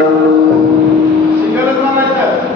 सिंगलच म्हणायचं.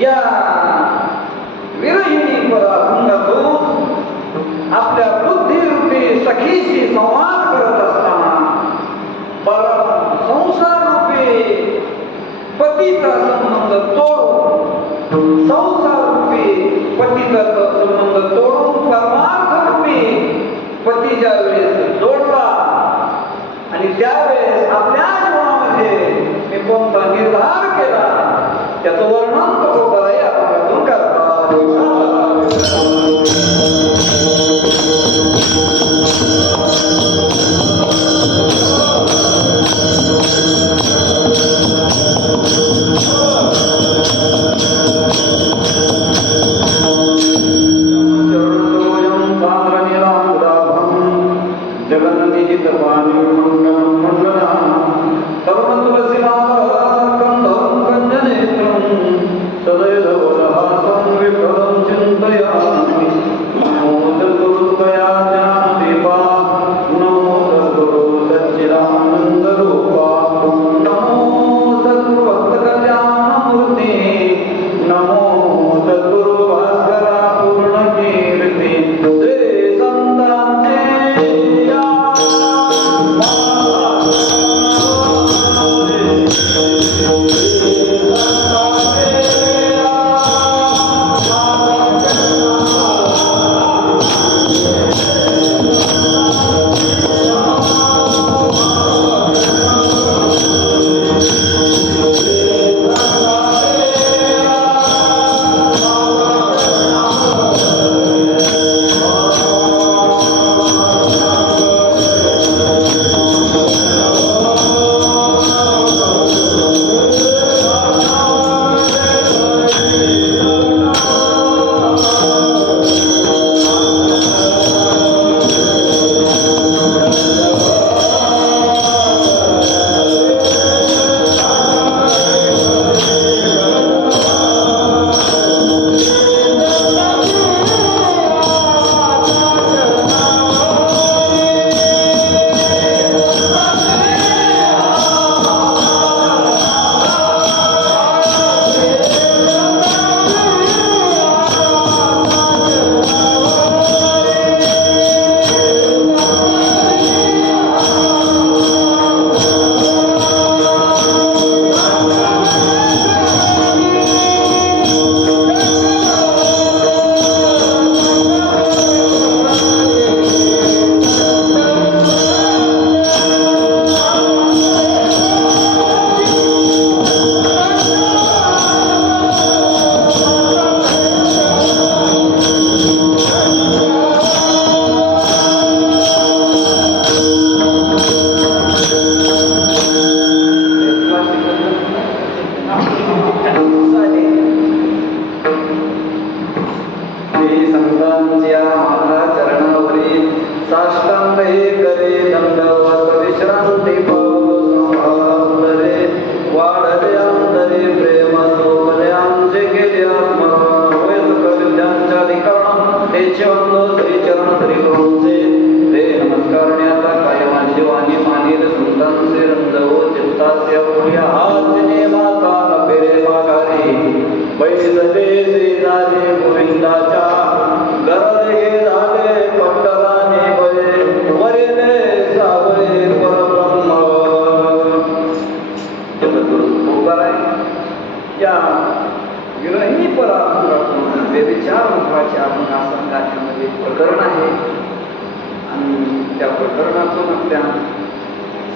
या विरहिणी पराभंगातून आपल्या बुद्धिरूपी सखीशी संवाद करत असताना संसार रूपी पतीचा संबंध तोडून संसार रूपी पतीचा संबंध तोडून परमार्थ रूपी पती ज्या वेळेस जोडला आणि त्यावेळेस आपल्या जीवनामध्ये मी कोणता निर्धार केला त्याचं वर्णन तुकोबाराय आपल्यातून करतात.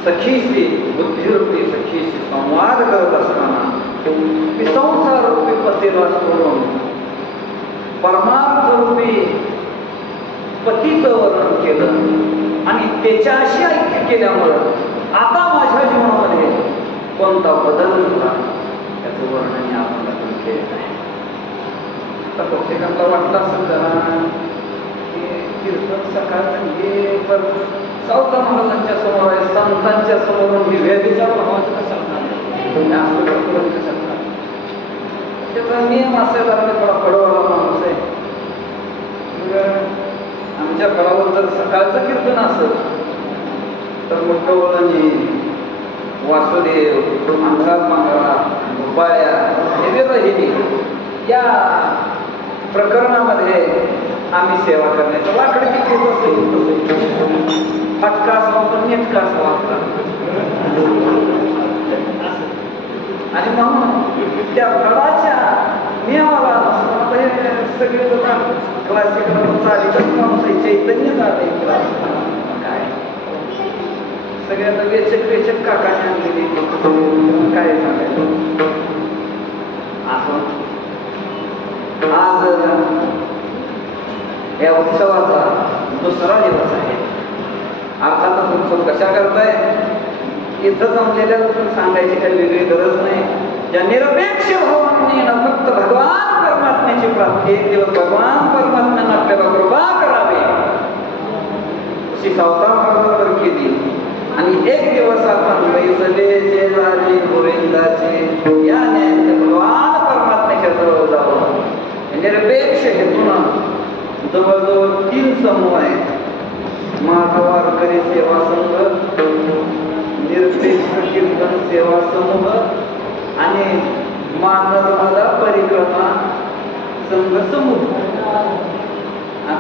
सखीशी बुद्धिरूपी सखीशी संवाद करत असताना मी संसार रूपी पतीला सोडून परमार्थ रूपी पतीचं वर्णन केलं आणि त्याच्याशी ऐक्य केल्यामुळं आता माझ्या जीवनामध्ये कोणता बदल झाला त्याचं वर्णन आपल्याला केलं आहे. तर प्रत्येकाला वाटलं असेल जरा कीर्तन सकाळचं हे पण सावता महाराजांच्या समोर आहे, संतांच्या समोरून व्यक्तीच्या भावाचं कसं त्याचा नियम असेल आपल्या थोडा पडवाला माणूस आहे. आमच्या फळावर जर सकाळचं कीर्तन असेल तर मोठं वळणी वासुदेव, अंधार मांगळा, भोपाळ्या हे वेगळं हे या प्रकरणामध्ये आम्ही सेवा करण्याचं लाकड किती फटका असावा पण नेटका असावा आणि म्हणून त्या फळाच्या नियमाला सगळे क्लासिकल चालीचाच माणूस आहे, चैतन्य जाते काय सगळ्यात वेचक काकाने आणलेली काय सांगायचं आपण आज या उत्सवाचा दुसरा दिवस आहे. अर्थातच उत्सव कशा करताय इथं जमलेल्या सांगायची काही वेगळी गरज नाही. या निरपेक्ष भावांनी फक्त भगवान परमात्म्याची प्राप्ती, एक दिवस भगवान परमात्म्याने आपल्याला कृपा करावी अशी सावता महाराजांवर केली आणि एक दिवस आपण बैसले शेजारी गोविंदाचे याने भगवान परमात्म्याच्या जवळ जावं. निरपेक्ष हेतून जवळजवळ 3 समूह आहेत. माधवारकरी सेवा संघ, निरपेक्ष कीर्तन सेवा समूह आणि मानवला परिक्रमा संघ समूह.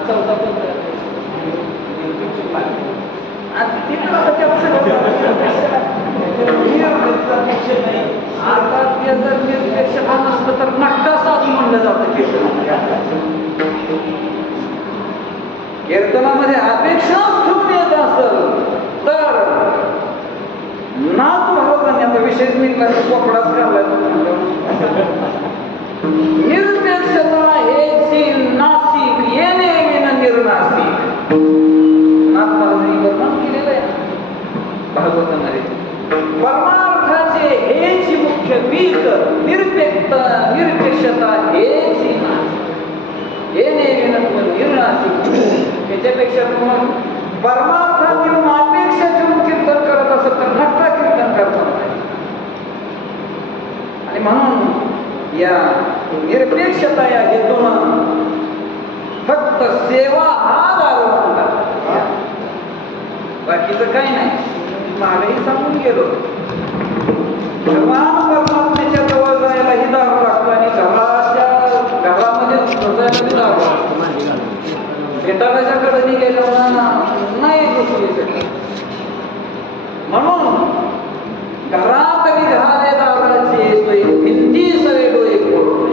चौथा पण आता ते जर निरपेक्षता नसतं तर नाट्य साधू म्हणलं जातं कीर्तनामध्ये अपेक्षा ठेवून येत असेल तर नाथ महाराजांनी आता विशेष निघला कोपडाच काढलाय. निरपेक्षता हे नासिक येणे विन निर्नासिक नाथ महाराजांनी वर्णन केलेलं आहे भागवतामध्ये. परमार्थाचे हेच मुख्य पीक निरपेक्षता हेच येणे विन निर्नासिक. त्याच्यापेक्षा परमार्थात येऊन अपेक्षा ठेवून कीर्तन करत असत तर नक्का कीर्तन करतात. आणि म्हणून या निरपेक्षता या हेतून फक्त सेवा हा दारू म्हणतात, बाकीचं काही नाही. मागही सांगून गेलो भगवान परमात्म्याच्या जवळ जायला ही दारू लागतो आणि घरामध्ये बसायला दारू लागतो. शेताच्या कडे गेल्यावर नाही दुसरी शकत. म्हणून घरात निघाले दाराचे सोयी भिंती सगळे डोळे फोडून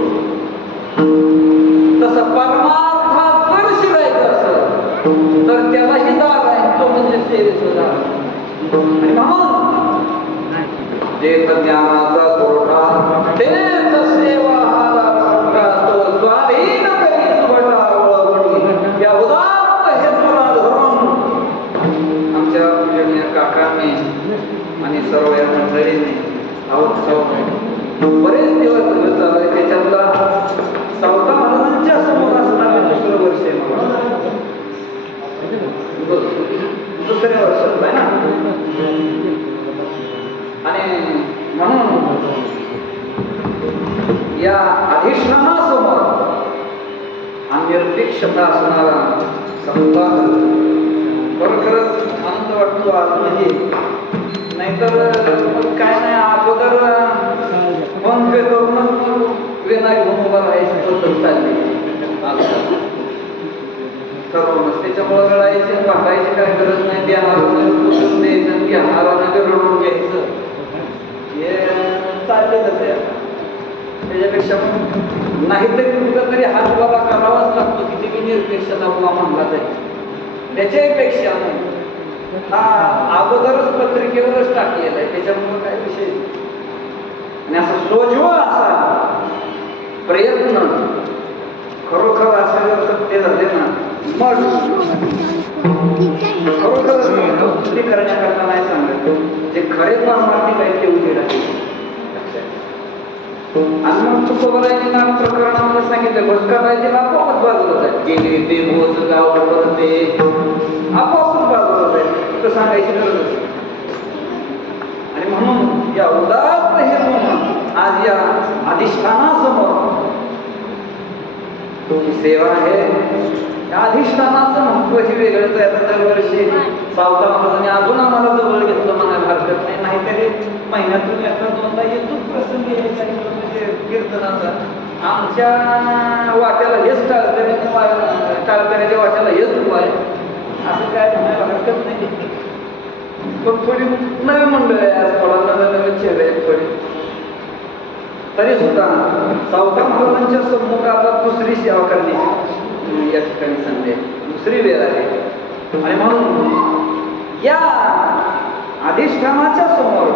तसं परमार्थात जर शिरायचं असं तर त्यालाही दार आहे, तो म्हणजे सेवेचं दार. आणि म्हणून जेथ ज्ञानाचा तोटा तेच सेवा हा दार तो स्वाधीन करी सुभटा वळवणी. या उदात्त हेतूला धरून आमच्या पूजनीय काकांनी आणि सर्व या मंडळींनी हा उत्सव बरेच दिवस चालू आहे. त्याच्यातला सावता महाराजांच्या समोर असणारे दुसरं वर्ष आहे मला दुसऱ्या वर्षात आहे ना. आणि म्हणून या अधिष्ठानासमोर अनिरपेक्षता असणारा संवाद खरोखरच आनंद वाटतो आतमध्ये. नाहीतर काय नाही अगोदर फोन पे करूनच विनायक घेऊन उभा राहायची पद्धत चालली ठरवूनच. त्याच्यामुळे रडायचे वाटायची काय गरज नाही. द्यायचं घेणारानं रडून घ्यायचं हे चालले तसे. त्याच्यापेक्षा पण नाहीतरी कुठं तरी हात बाबा करावाच लागतो किती बी निरपेक्षता बाबा म्हणला जाईल. त्याच्यापेक्षा हा अगोदरच पत्रिकेवरच टाकलेला आहे, त्याच्यामुळे काय विषय. आणि असा सोजवळ असा प्रयत्न खरोखर असं जर सत्य झाले ना मग खरोखर स्तुती करण्याकरता नाही सांगत. जे खरे परमार्थिक आहेत ते उभे राहिले. आणि मग तुकोबरायांनी नाम प्रकरणामध्ये सांगितलं भस्का पाहिजे आपोआपच बाजूला जाईल. गेले ते बोच गाव परते आपोआपच बाजूला जाईल. तिथं सांगायची गरज असते. आणि म्हणून या उदात्त हेतून आज या अधिष्ठानासमोर सेवा आहे. या अधिष्ठानाचं महत्व हे वेगळंच आहे. आता दरवर्षी सावता महाराजांनी अजून आम्हाला जवळ घेतलं म्हणायला हरकत नाही. नाहीतरी महिन्यातून एकदा दोनदा येतोच प्रसंग यायचा म्हणजे कीर्तनाचा. आमच्या वाट्याला हेच टाळकऱ्याच्या वाट्याला हेच उभं आहे असं काय म्हणायला हरकत नाही. पण थोडी नवी मंडळ आहे, आज थोडा नवीन चेहरे आहेत थोडी. तरी सुद्धा सावता महाराजांच्या सम्मुख आता दुसरी सेवा करण्याची या ठिकाणी संधी आहे, दुसरी वेळ आहे. आणि म्हणून या अधिष्ठानाच्या समोर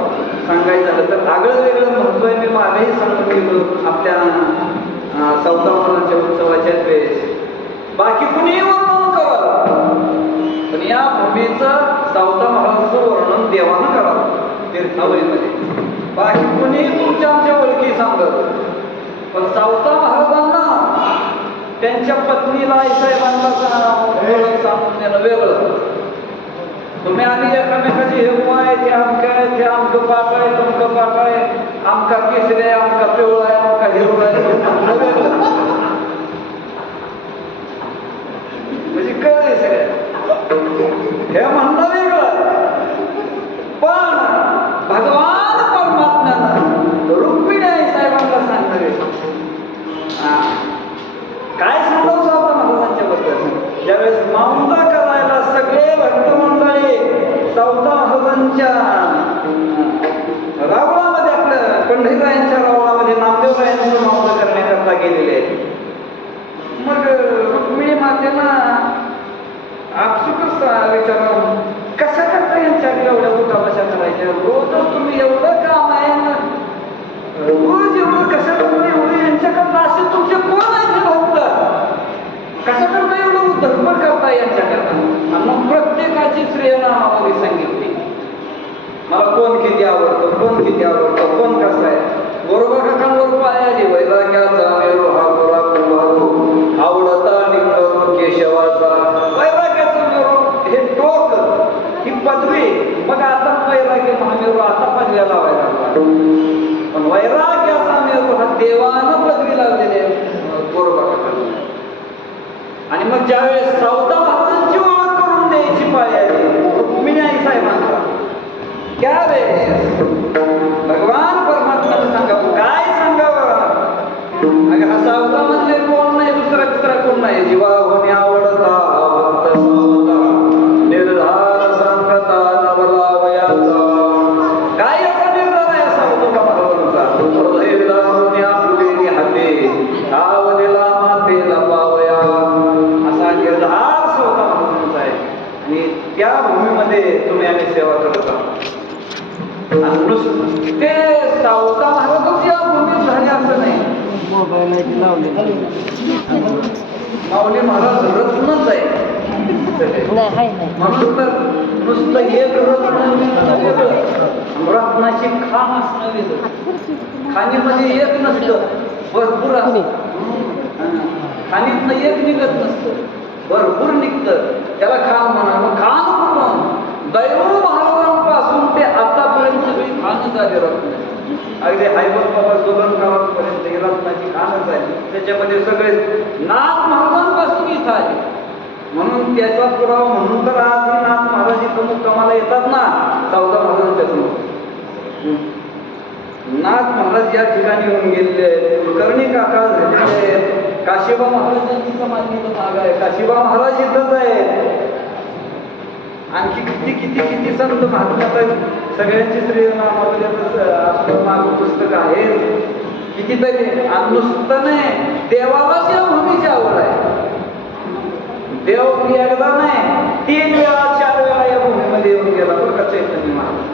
सांगायचं झालं तर आगळं वेगळं महत्व आहे. मी मागेही सांगून गेलो आपल्या सावता महाराजांच्या उत्सवाच्या वेळेस. बाकी कुणीही वर्णन करावं, पण या भूमीचं सावता महाराजांचं वर्णन देवानं करावं तीर्थावळीमध्ये. बाकी कुणीही तुमच्या आमच्या ओळखी सांगत, पण सावता महाराजांना त्यांच्या पत्नीला आईसाहेबांना ओळख सांगून देणं वेगळं. तुम्ही आम्ही एकामेकाची हे आहे ते आमकं आहे, ते आमकं पाक आहे, तुमकं पाक आहे, आमका केसरी आहे, आमका पिवळा आहे, आमका हिरवा आहे, वेगळं म्हणजे कळलंय सगळं हे म्हणणं वेगळं. पण भगवान परमात्म्यानं रुक्मिणी आई साहेबांना सांगणं वेगळं. काय सांगावं सावता महाराजांच्या बद्दल? ज्यावेळेस माऊंदा करायला सगळे भक्त मंडळी सावता महाराजांच्या रावळामध्ये, आपल्या पंढरीरायांच्या रावळामध्ये नामदेवरायांचं माऊंदा करण्याकरता गेलेले आहेत. मग रुक्मिणी मातेनं आपसुकच विचारलं, कशा करता यांच्या एवढ्या उठा बशा करायच्या? रोजच तुम्ही एवढं काम आहे ना, रोज एवढं कशा करता, एवढं यांच्याकडनं असे तुमचे कोण आहेत हे भक्त? कशा करता एवढं धर्म करता यांच्याकरता? आणि मग प्रत्येकाची श्रेयनामामध्ये सांगितली. मला कोण किती आवडतं, कोण किती आवडतं, कोण कसं आहे. गोरोबा काकांवर पायाली वैराग्याचा मेरो हा गोरा कुंभारो, आवडता निंगरो केशवाचा. वैराग्याचा मेरो हे टोक, ही पदवी. मग आता वैराग्य महामेरू आता पदव्या लावायला लागला. पण वैराग्याचा मेरो हा देवानं पदवी लावलेली आहे गोरोबा काकांना. आणि मग ज्यावेळेस सावता महाराजांची ओळख करून द्यायची पाळी आली रुक्मिणी आई साहेबांना, त्यावेळेस भगवान परमात्म्यानं सांगावं. काय सांगावं? अगं हा सावता म्हणजे कोण नाही, दुसरा कोण नाही. जीवा होणे आवडता भक्त सावता, निर्धार सांगता नवला वयाचा. काय याचा निर्धार आहे सावता महाराजांचा? हृदय विलावण्या फुलेली हाते, आवलेला मातेला पावया, असा निर्धार सावता महाराजांचा आहे. आणि त्या भूमीमध्ये तुम्ही आम्ही सेवा करत आहोत. ते सावता महाराजच या भूमीत झाले असं नाही. माऊली महाराज रत्नच आहे. म्हणून तर नुसतं एक रत्नाची खाण असणं वेगळं. खाणीमध्ये एक नसतं, भरपूर असतं. खाणीतनं एक निघत नसतं, भरपूर निघतं. त्याला खाण म्हणा. मग खाण कुठून? दैव महाराजांपासून ते आतापर्यंत सगळी खाणच आली रत्न. अगदी हायबर बाबा सोलन गावापर्यंत ही रत्नाची खाणच आहे. त्याच्यामध्ये सगळे नाथ महाराजांपासून इथं आले. म्हणून त्याचा पुरावा म्हणून तर आज ही नाथ महाराज इथं मुक्कामाला येतात ना, सावता महाराजांच्या समोर. नाथ महाराज या ठिकाणी येऊन गेलेले आहेत. कुलकर्णी काका झालेले आहेत. काशीबा महाराजांची समाधी इथं माग आहे. काशीबा महाराज इथंच आहेत. आणखी किती किती किती संत महात्मा सगळ्यांची श्रीनामामध्ये आपलं मागं पुस्तक आहे कितीतरी. आणि नुसतं नाही, देवालाच या भूमीची आवड आहे. देव एकदा नाही, 3 वेळा 4 वेळा या भूमीमध्ये येऊन गेला बरं का चैतन्य महाराज.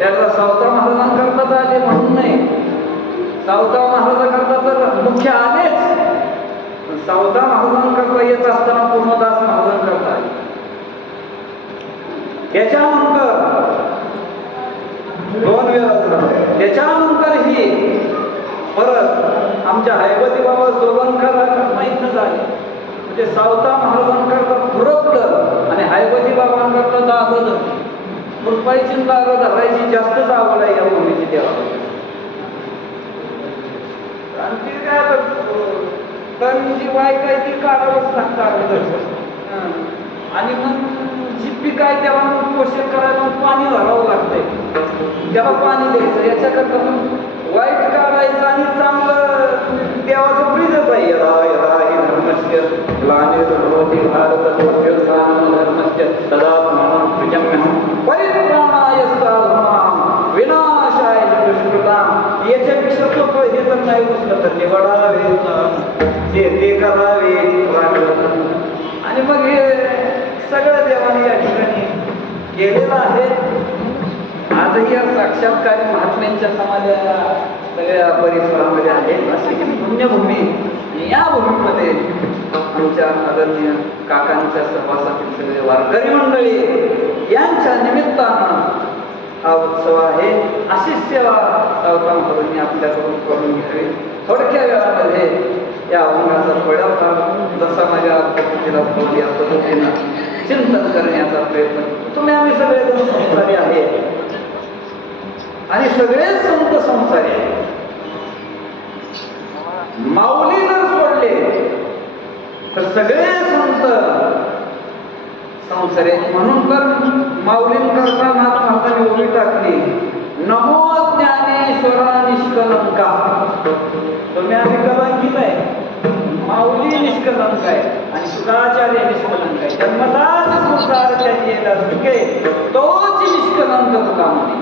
एकदा सावता महाराजांकरता आले म्हणून नाही, सावता महाराजांकरता तर मुख्य आलेच. सावता महाराजांकरता येत असताना पूर्णदास महाराजांकरता आले. त्याच्यानंतर 2 वेळा. त्याच्यानंतर ही परत आमच्या हैबती बाबा सोलनकरांकरता इथं झाले. म्हणजे सावता महाराजांकरता फुरपलं आणि हैबती बाबांकरता दारं धरली. कृपाईची दारं धरायची जास्तच आवड आहे या भूमीची देवाला. आणखी काय तर वाय काय ती काढावंच लागतं अगोदर. आणि मग जी पीक आहे त्याला मग पोषण करायला पाणी भरावं लागतंय. त्याला पाणी द्यायचं. याच्याकरता पण वाईट काढायचं आणि चांगलं देवाचं प्रीतच आहे. यदा यदा हि धर्मस्य ग्लानिर्भवति भारतस्य धर्मस्य तदात्मानं सृजम्यहं परित्राणाय साधूनां विनाशाय दुष्कृतां. याच्यापेक्षा सोपं हे तर नाही पुस्तक तर निवडावे ते करावे आणि मग हे सगळं देवाने या ठिकाणी केलेलं आहे. आजही या साक्षात्कारी महात्म्यांच्या समाजाला सगळ्या परिसरामध्ये आहेत. अशी पुण्यभूमी या भूमीमध्ये आमच्या आदरणीय काकांच्या सहवासातील सगळे वारकरी मंडळी यांच्या निमित्तानं हा उत्सव आहे. अशीच सेवा सावता महाराजांनी आपल्याकडून करून घ्यावी. थोडक्या वेळामध्ये या अभंगाचा थोडाफार जसा माझ्या पद्धतीला बोल या पद्धतीनं चिंतन करण्याचा प्रयत्न. तुम्ही आम्ही सगळेजण संसारी आहे आणि सगळेच संत संसारी आहे. माऊली जर सोडले तर सगळे संत संसारी आहेत. म्हणून तर माऊलींकरता महात्माने ओळी टाकली, नमो ज्ञानेश्वरा निष्कलंका. तुम्ही आम्ही कलंकित आहे, माऊली निष्कलंक आहे आणि शुकाचार्य निष्कलंक आहे. जन्मताच संसार त्याची येत सुखे तोच निष्कलंक तुला म्हणे.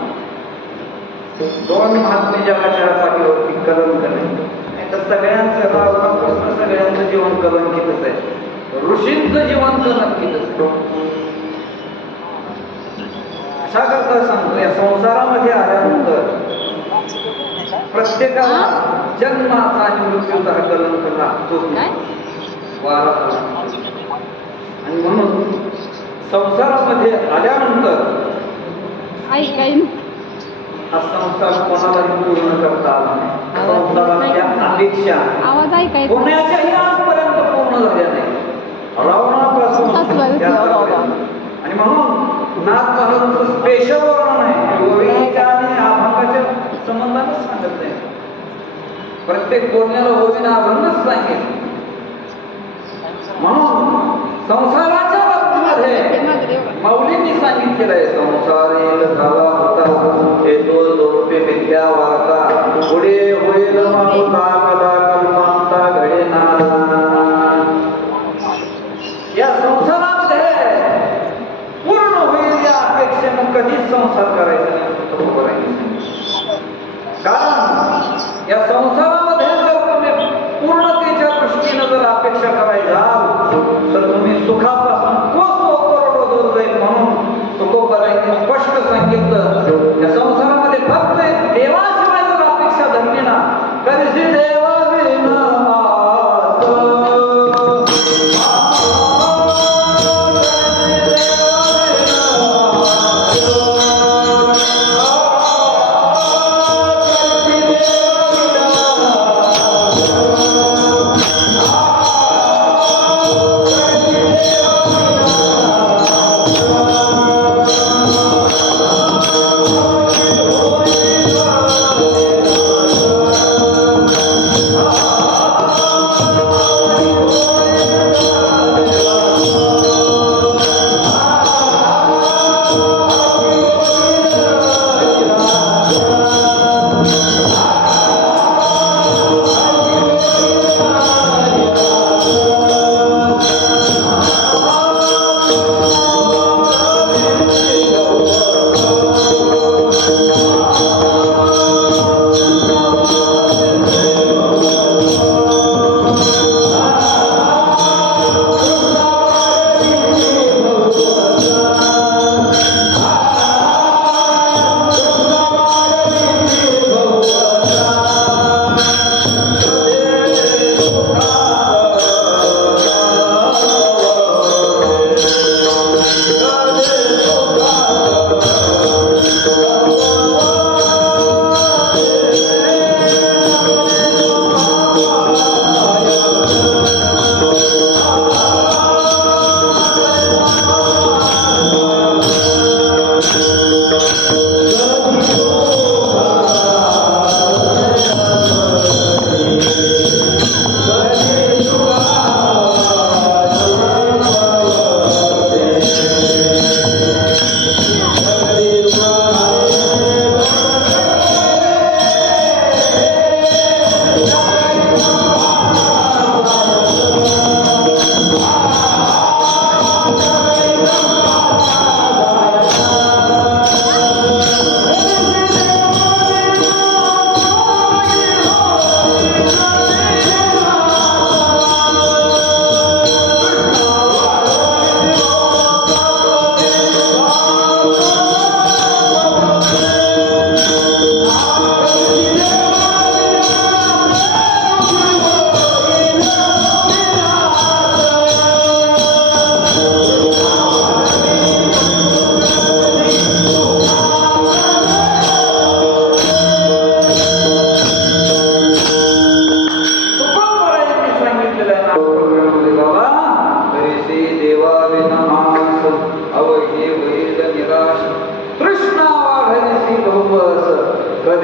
दोन महात्मे जगाच्या पाठीवरती कलंक नाही तर सगळ्यांचं भावनापासून सगळ्यांचं जीवन कलंकितच आहे. ऋषींचं जीवन कलंकितच आहे. अशा करता सांगतो, या संसारामध्ये आल्यानंतर प्रत्येकाला जन्माचा आणि मृत्यूचा कलंक लागतो वारा. आणि म्हणून संसारामध्ये आल्यानंतर हा संसार कोणालाही पूर्ण करता आला नाही. संसाराच्या अपेक्षा कोणाच्याही आजपर्यंत पूर्ण झाल्या नाही, रावणापासून. आणि म्हणून नाथ महाराजांचं स्पेशल वर्णन आहे. ओवीच्या आणि अभंगाच्या संबंधानेच सांगत नाही. प्रत्येक बोलण्याला ओवीनं अभंगच सांगेल. म्हणून संसाराच्या बाबतीमध्ये माऊलींनी सांगितलेलं आहे, संसारी झाला होता हे तो दोपे विद्या वार्ता पुढे होईल माऊला कदा कल्पांता घडेना. या संसारामध्ये पूर्ण होईल या अपेक्षेनं कधीच संसार करायचा नाही बरोबर आहे. कारण या संसारामध्ये जर तुम्ही पूर्णतेच्या दृष्टीनं जर अपेक्षा करायचा तर तुम्ही सुखापासून कोस करोडो दूर जाईल. म्हणून तुकोबारायांनी स्पष्ट सांगितलं,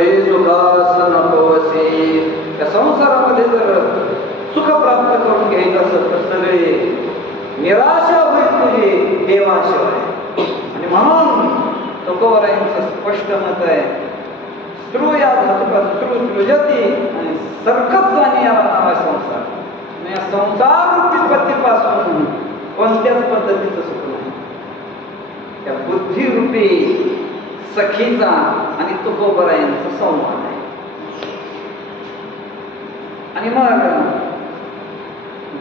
घरी सुखास नकोसे. त्या संसारामध्ये जर सुख प्राप्त करून घ्यायचं असेल तर सगळे निराशा होईल तुझी देवाशिवाय. आणि म्हणून तुकोबरायांचं स्पष्ट मत आहे, स्त्रू या धातुपासून स्त्रू सृजती आणि सरकत जाणे याला नाव आहे संसार. आणि या संसार रूपी पत्तीपासून कोणत्याच पद्धतीचं सुख नाही. त्या बुद्धिरूपी सखीचा आणि तुकोबरायांचा संवाद आहे. आणि मग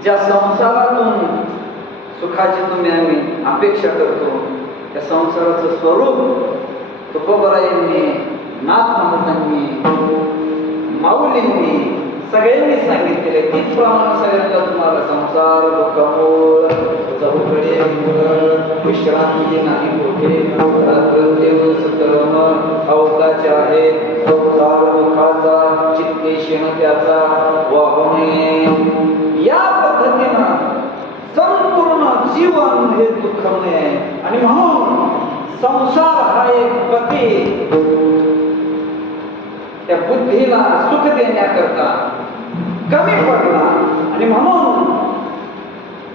ज्या संसारातून सुखाची तुम्ही आम्ही अपेक्षा करतो त्या संसाराचं स्वरूप तुकोबरायांनी, नाथ महाराजांनी, माऊलींनी सगळ्यांनी सांगितलेले. तीच प्रमाणे सगळ्यांना तुम्हाला संसार दुःखमूळ चौकडे विश्रांती नाही कुठे रात्रंदिवस कर्म अवकाश आहे. संसार दुःखाचा चित्ते शेण त्याचा वाहणे. या पद्धतीनं संपूर्ण जीवन हे दुःखमय आहे. आणि म्हणून संसार हा एक पती त्या बुद्धीला सुख देण्याकरता कमी पडला. आणि म्हणून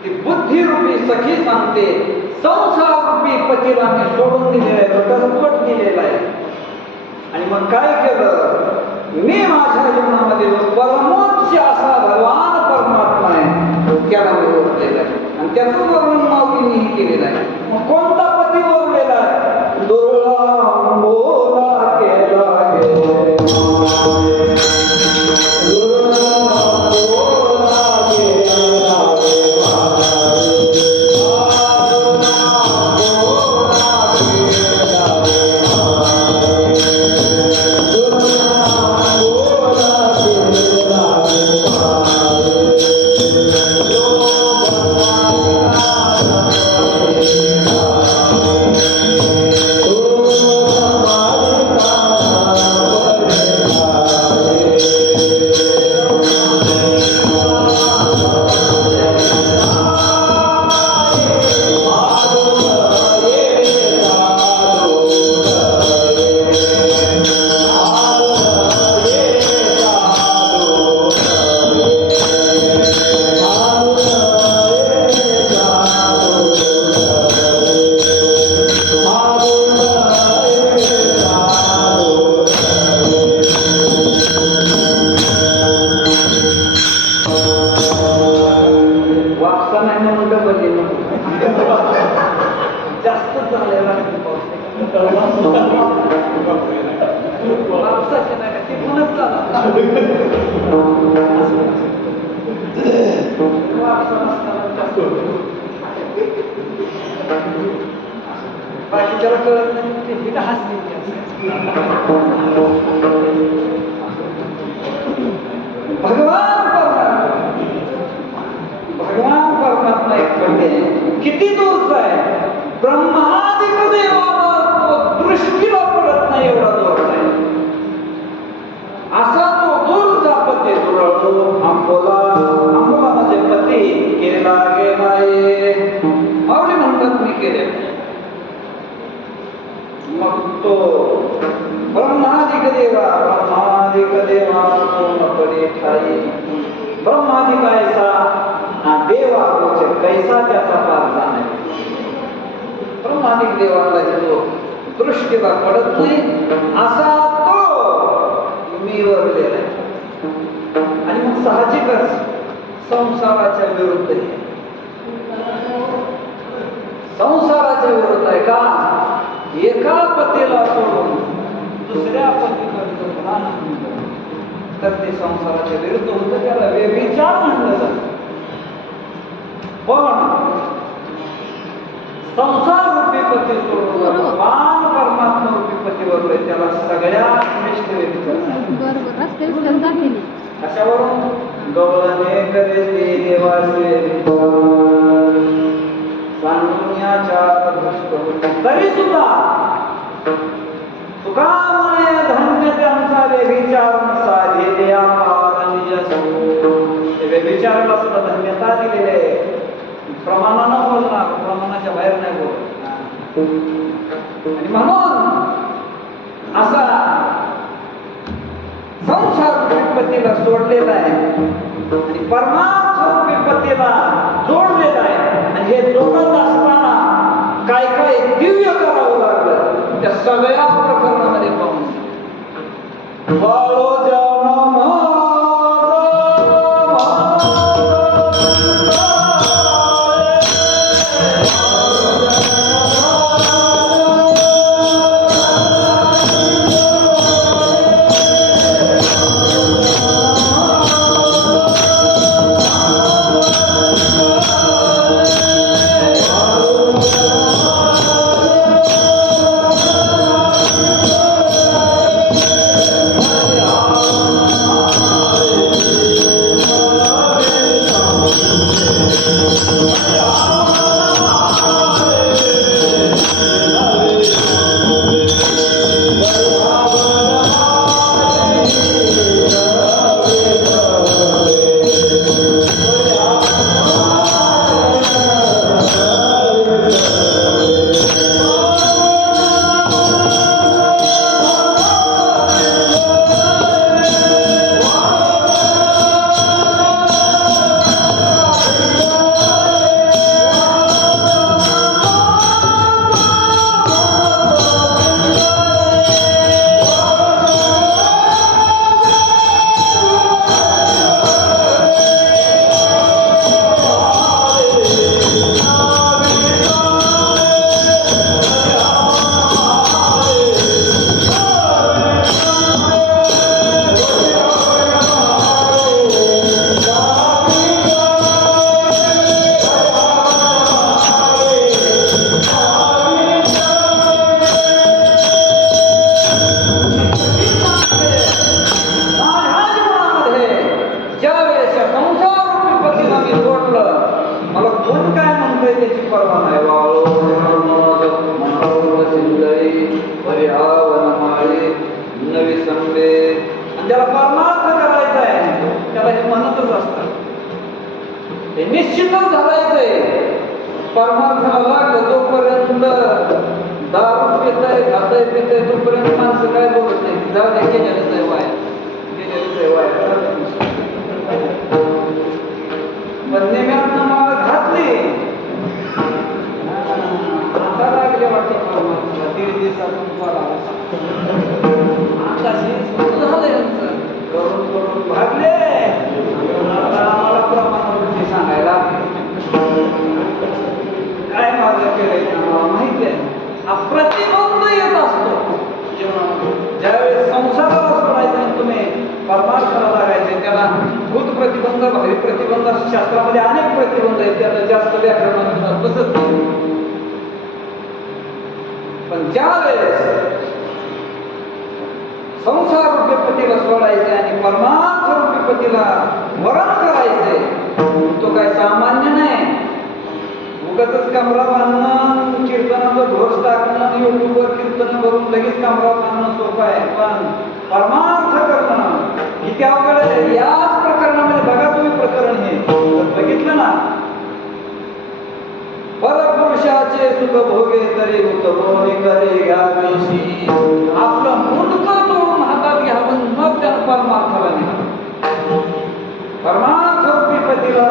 ती बुद्धिरूपी सखी सांगते, संसाररूपी पतीला मी सोडून दिलेलं आहे, घटस्फोट दिलेला आहे. आणि मग काय केलं, मी माझ्या जीवनामध्ये जो परमोच्च असा भगवान परमात्मा आहे त्याला मी ओळखलेला आहे. आणि त्याचं वर्णन माऊलींनीही केलेलं आहे. मग कोणता पती ओळखलेला आहे? दुर्ला बोला केला गे बाकीच्याला कळत नाही ते हसली. भगवान परमात्मा एक म्हणजे किती दूरचा आहे, ब्रह्मादिक देवाला दृष्टीला पडत नाही एवढा दूरचा आहे. असा तो दूरचा पती दुरळो आंबोला. आंबोला म्हणजे पती केला गेलाय. माऊली म्हणतात मी केले. मग तो ब्रह्मादिक देवा परी ठाई. ब्रह्मादिक ऐसा देवा कैसा त्याचा पार जाणे. ब्रह्मादिक देवाला जो दृष्टीला पडत नाही असा तो मी वरलेला आहे. आणि मग साहजिकच संसाराच्या विरुद्ध आहे. संसाराच्या विरुद्ध आहे का? एका पतीला सोडून दुसऱ्या पतीकडे तर ते संसाराच्या विरुद्ध होतं. त्याला व्यभिचार म्हणलं जातं. पण संसार रूपी पती सोडून भगवान परमात्मा रूपी पतीवर त्याला सगळ्यात श्रेष्ठ व्यभिचार. कशावरून? गवळणे करे ते देवाचे तरी सुद्धा तुकामुळे धन्य त्यांचा व्यभिचार साधे द्या व्यभिचाराला सुद्धा धन्यता दिलेली आहे. प्रमाणानं बोलणार, प्रमाणाच्या बाहेर नाही बोलणार. आणि म्हणून असा पतीला सोडलेला आहे आणि परमार्थ रूपी पतीला जोडलेला आहे. आणि हे जोडत असताना काय काय दिव्य करावं लागलं त्या सगळ्या प्रकरणामध्ये पाहून वाळो निश्चितच धरायचंय. परमार्थाला लागलं तोपर्यंत दारू पिताय खाताय पिताय तोपर्यंत माणसं काय बोलत नाही. जाऊ दे गेलेलंच आहे वाया, गेलेलंच आहे वाया. पण निम्यातनं माळ घातली आता लागले वाटतं परमार्थाला. 1.5 दिवसातून बोला आकाशी सुरू झालं यांचं करून करून भागले. आता आम्हाला प्रमाण सांगायला काय माझं केलंय आम्हाला माहिती आहे. हा प्रतिबंध येत असतो ज्यावेळेस संसाराला सोडायचं आणि तुम्ही परमार्थाला लागायचे. त्याला भूत प्रतिबंध, भावी प्रतिबंध, शास्त्रामध्ये अनेक प्रतिबंध आहेत. त्याला जास्त व्याकरणानुसार बसत नाही. पण ज्यावेळेस संसार रूपी पतीला सोडायचे आणि परमार्थ रूपी पतीला वरण करायचे तो काय सामान्य नाही. उगाचच कमरा बांधणं, कीर्तनाचं घोष टाकणं, युट्यूबवर कीर्तन करून लगेच कमरा बांधणं सोपं आहे. पण परमार्थ करणं किती अवघड आहे. याच प्रकरणामध्ये बघा तुम्ही प्रकरण हे बघितलं ना. परपुरुषाचे सुख भोगे तरी उत्तमोनी करे घ्यावीशी. आपलं मुंडकं तोडून हातात घ्यावं मग त्यानं परमार्थाला निघालं. परमार्थ रूपी पतीला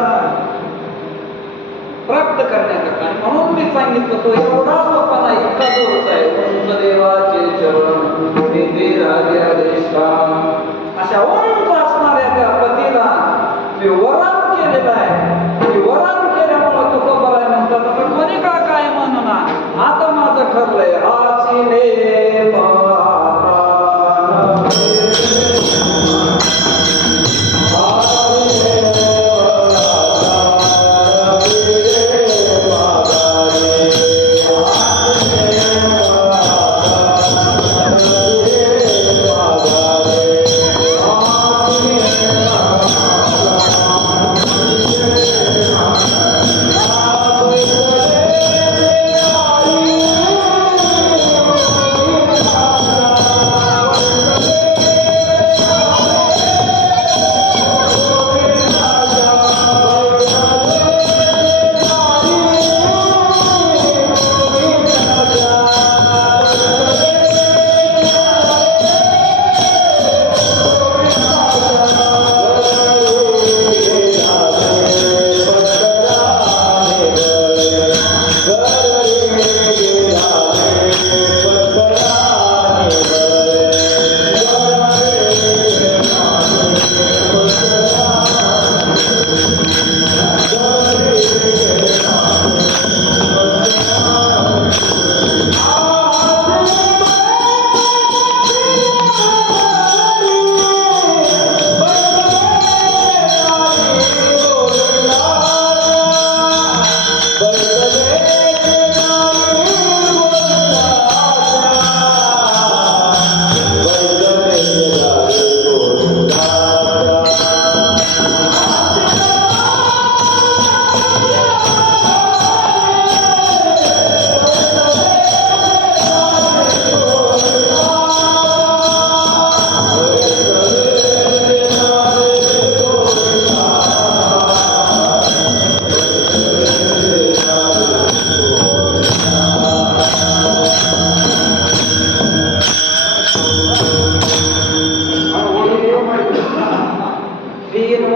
प्राप्त करण्याकरता. म्हणून मी सांगितलं तो एवढा सोपा नाही, इतका दोष आहे. उंच देवाचे चरण निधी रागे अधिष्ठान. अशा उंच असणाऱ्या त्या पतीला मी वरण केलेलं आहे. मी वरण केल्यामुळं तो बराय म्हणतात. पण कोणी काय म्हणून आता माझं ठरलंय हाची ने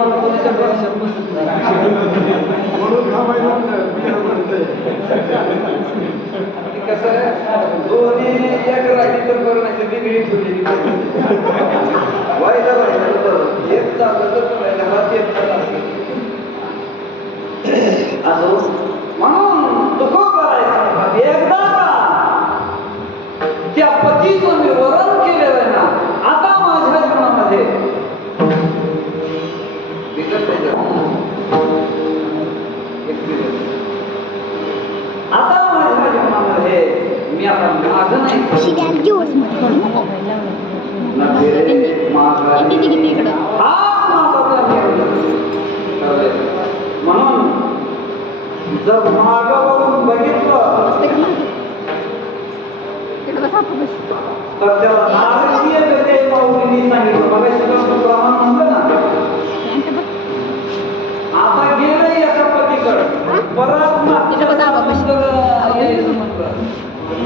नियमानं कोणाच्या पक्षात बसत नाही. कसं आहे, दोन्ही एक राहिली तर बरं नाही तर वेगळी ठेवलेली वाईट राहिलं तर एक चाललं तर घरात एक असेल असो. म्हणून दुःख करायचं एकदा का त्या पतीचं मी वरण केलेलं आहे ना, आता माझ्या जीवनामध्ये आता माझ्या जीवनामध्ये मी आता मागं नाही म्हणून जर मागं वळून बघितलं तर त्याला नारकीय गते माऊलींनी सांगितलं. बघा शिकवलं प्रमाण म्हणलं ना, आता गेलं एका पतीकडं परत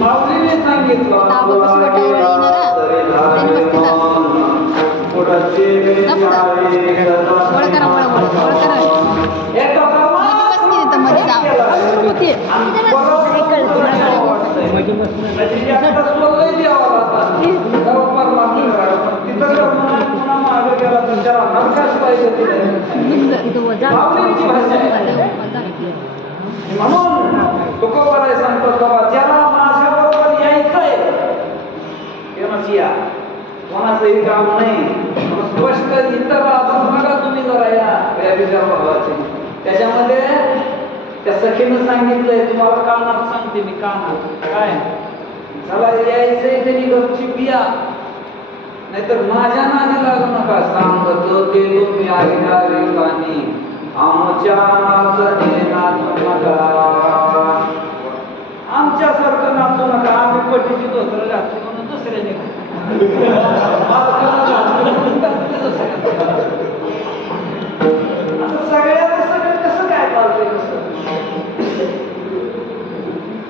माऊलीने सांगितलं म्हणून तुकोबाराय सांगतो बाबा, ज्याला माझ्या बरोबर यायचंय तेव्हाच या, कोणाचंही काम नाही. स्पष्ट इतर अजून बघा तुम्ही जरा या विचार भावाचे, त्याच्यामध्ये त्या सखीनं सांगितलंय, तुम्हाला कानात सांगते मी, कानात काय चला यायचंय त्यांनी घरची बिया, नाहीतर माझ्या नादी लागू नका. सांगत ते तुम्ही आईला कानी आमच्या नाचणे नाचू नका, आमच्यासारखं नाचू नका. आम्ही पटीची धोतर घातली म्हणून दुसऱ्याने सगळ्याचं सगळं कसं काय चालतंय कसं.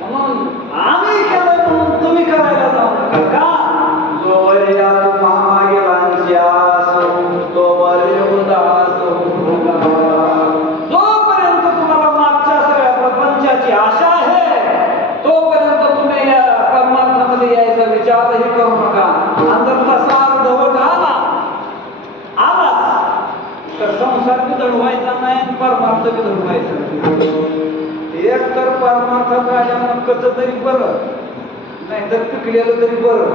म्हणून आम्ही केलं म्हणून तुम्ही करायला जाऊ नका. का जोवर या मागेलांची आस तोवर उदास जोपर्यंत तुम्हाला मागच्या सगळ्या प्रपंचाची आशा आहे तोपर्यंत तुम्ही या परमार्थामध्ये यायचा विचारही करू नका. आणि जर तसा अर्धवट आलाच तर संसार बी दडवायचा नाही आणि परमार्थ बी दडवायचा नाही. एक तर परमार्थात राजानं कच तरी बरं, नाही तर पिकलेलं तरी बरं.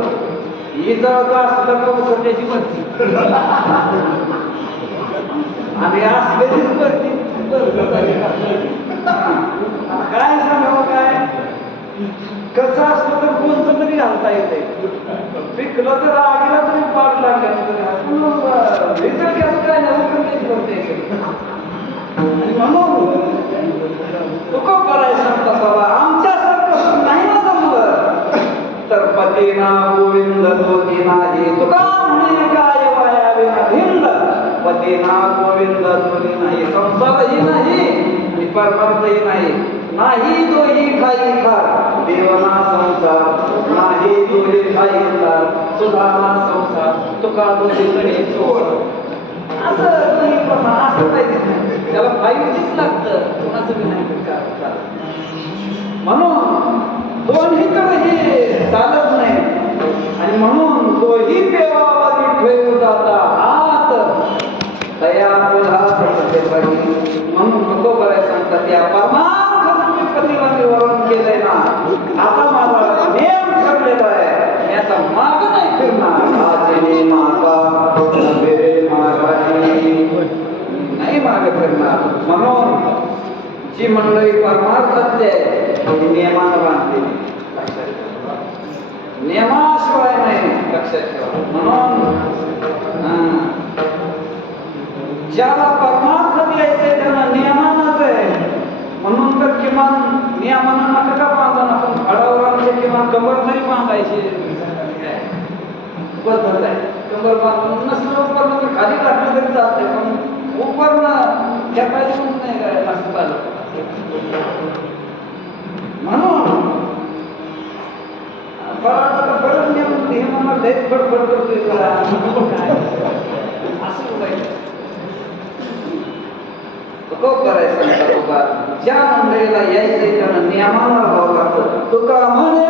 ही जळ असलं का उचलण्याची भरती आणि असलेलीच भरती काय सांगावं. काय कच असलं तर कोणचं तरी घालता येते, पिकलं तर आगीला तरी पाठ लागल्या काय म्हणून तुको करायचं सांगता बाबा, आमच्यासारखं नाही ना जमलं तर पतीना गोविंद दोन्ही नाही. तुका म्हणे काय वाया विना भिंद, पतीना गोविंद दोन्ही नाही. संसारही नाही आणि परमार्थही नाही. नाही दोही खाई खार देवना संसार, नाही दोही खाई खार सुधाना संसार. तुका दोन्हीकडे चोर असं नाही, पण असं पाहिजे त्याला फाईव्हचीच लागतं, कोणाचं बी नाही विचार. म्हणून दोन्हीकडेही चालत नाही आणि म्हणून दोही पेवावरी ठेवू जाता हात तया पुन्हा पडते पाहिजे. म्हणून नको करायला सांगतात या परमार्थ तुम्ही पतीला निवारण केलंय ना, आता माझा नेम ठरलेला आहे, मी आता माग नाही फिरणार. आजने माता नवेरे मागानी नाही मागे फिरणार. म्हणून जी मंडळी परमार्थातली आहे ती नियमानं बांधलेली, नियमाशिवाय नाही, लक्षात ठेवा. म्हणून ज्याला परमार्थात यायचंय त्यांना नियमानच आहे. म्हणून तर किमान नियमानं नका का बांधा, आपण फळावर आमच्या किमान कंबर तरी बांधायची पद्धत आहे. कंबर बांधून नसलं उपरणं तर खाली टाकलं तरी चालतंय, पण उपरणं त्या पाहिजे म्हणून नाही करायला असं चालत. म्हणून बरं नियम हे मला लयच बडबड करतोय असं बोलायचं. नको करायचं नका तुका. ज्या मंडळीला यायचंय त्यानं नियमाला भाव लागतो. तुका म्हणे